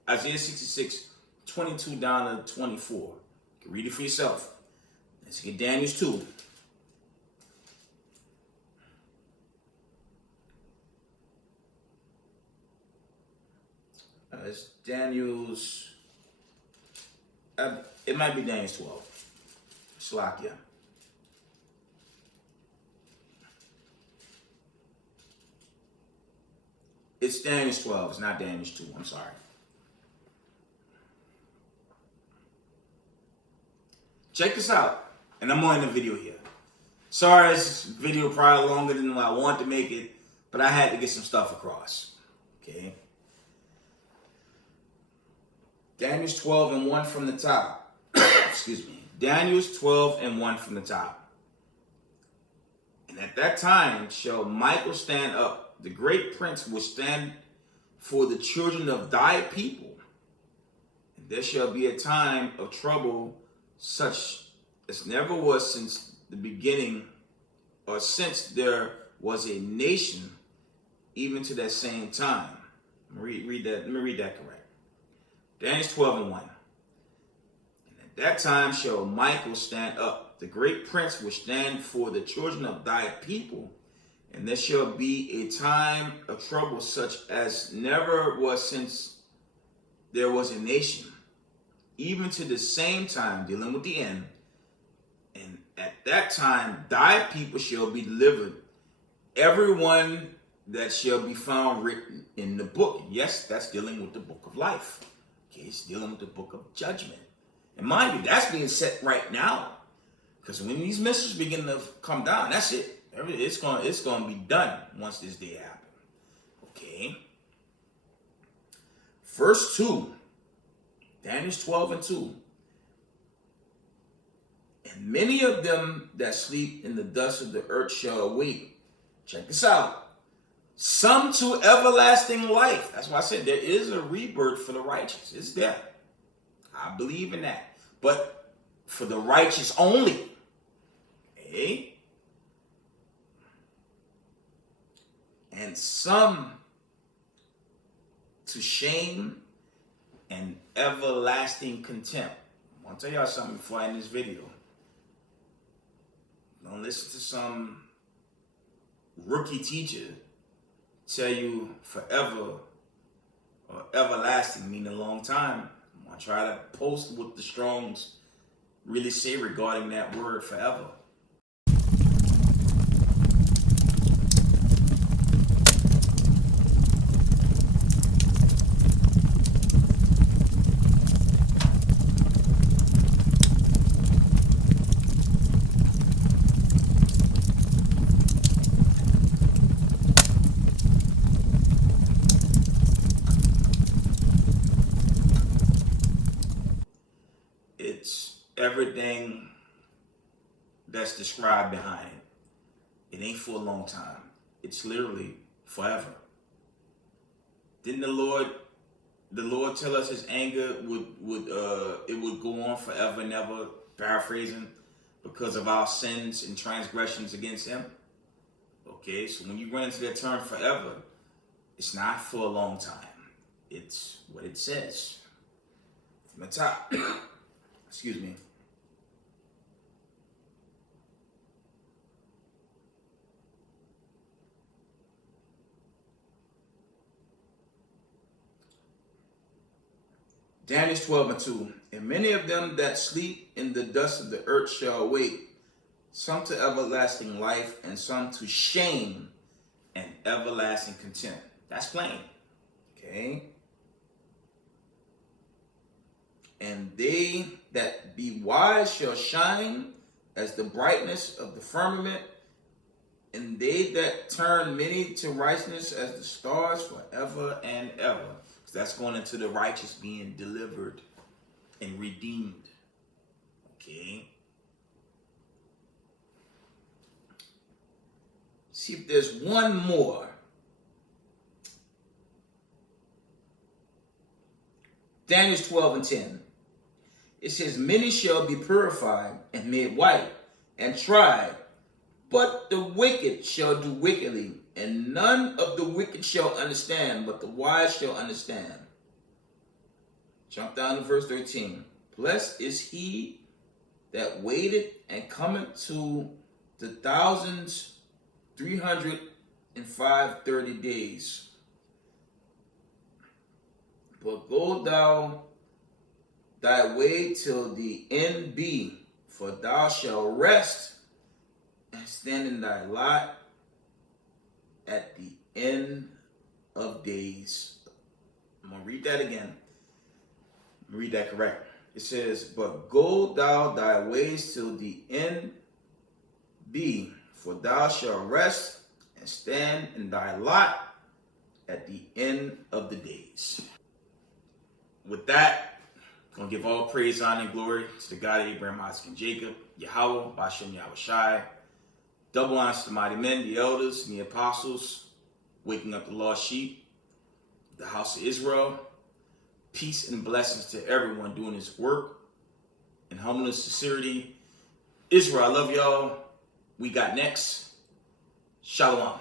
Isaiah 66, 22 down to 24. You can read it for yourself. Let's get Daniel's 2. It's Daniel's. It might be Daniel's 12. Slakia. It's Daniel's 12. It's not Daniel's 2. I'm sorry. Check this out. And I'm on the video here. Sorry, this video probably longer than I want to make it, but I had to get some stuff across. Okay. Daniel's 12 and 1 from the top. Excuse me. Daniel's 12 and 1 from the top. And at that time shall Michael stand up. The great prince will stand for the children of thy people. And there shall be a time of trouble such as never was since the beginning, or since there was a nation, even to that same time. Let me read that correct. Daniel 12:1. And at that time shall Michael stand up, the great prince will stand for the children of thy people, and there shall be a time of trouble such as never was since there was a nation, even to the same time, dealing with the end. And at that time thy people shall be delivered, everyone that shall be found written in the book. Yes, that's dealing with the book of life. Okay, it's dealing with the book of judgment. And mind you, that's being set right now. Because when these missiles begin to come down, that's it. It's going to be done once this day happens. Okay. Verse 2. Daniel 12:2. And many of them that sleep in the dust of the earth shall awake. Check this out. Some to everlasting life. That's why I said there is a rebirth for the righteous. It's there. I believe in that. But for the righteous only. Okay? And some to shame and everlasting contempt. I want to tell y'all something before I end this video. Don't listen to some rookie teacher tell you forever or everlasting mean a long time. I'm going to try to post what the Strongs really say regarding that word forever. It's everything that's described behind it. It ain't for a long time. It's literally forever. Didn't the Lord tell us his anger would go on forever and ever, paraphrasing, because of our sins and transgressions against him? Okay, so when you run into that term forever, it's not for a long time. It's what it says. From the top. Excuse me. Daniel 12:2. And many of them that sleep in the dust of the earth shall awake, some to everlasting life, and some to shame and everlasting contempt. That's plain. Okay. And they that be wise shall shine as the brightness of the firmament, and they that turn many to righteousness as the stars forever and ever. So that's going into the righteous being delivered and redeemed. Okay. See if there's one more. Daniel 12:10. It says, many shall be purified and made white and tried, but the wicked shall do wickedly, and none of the wicked shall understand, but the wise shall understand. Jump down to verse 13. Blessed is he that waited and cometh to the 1,305 days. But go thou thy way till the end be, for thou shalt rest and stand in thy lot at the end of days. I'm going to read that again. Read that correct. It says, but go thou thy ways till the end be, for thou shalt rest and stand in thy lot at the end of the days. With that, I'm going to give all praise, honor, and glory to the God of Abraham, Isaac, and Jacob, Yahweh, Bashem, Yahweh Shai. Double honors to the mighty men, the elders, and the apostles, waking up the lost sheep, the house of Israel. Peace and blessings to everyone doing this work in humbleness, sincerity. Israel, I love y'all. We got next. Shalom.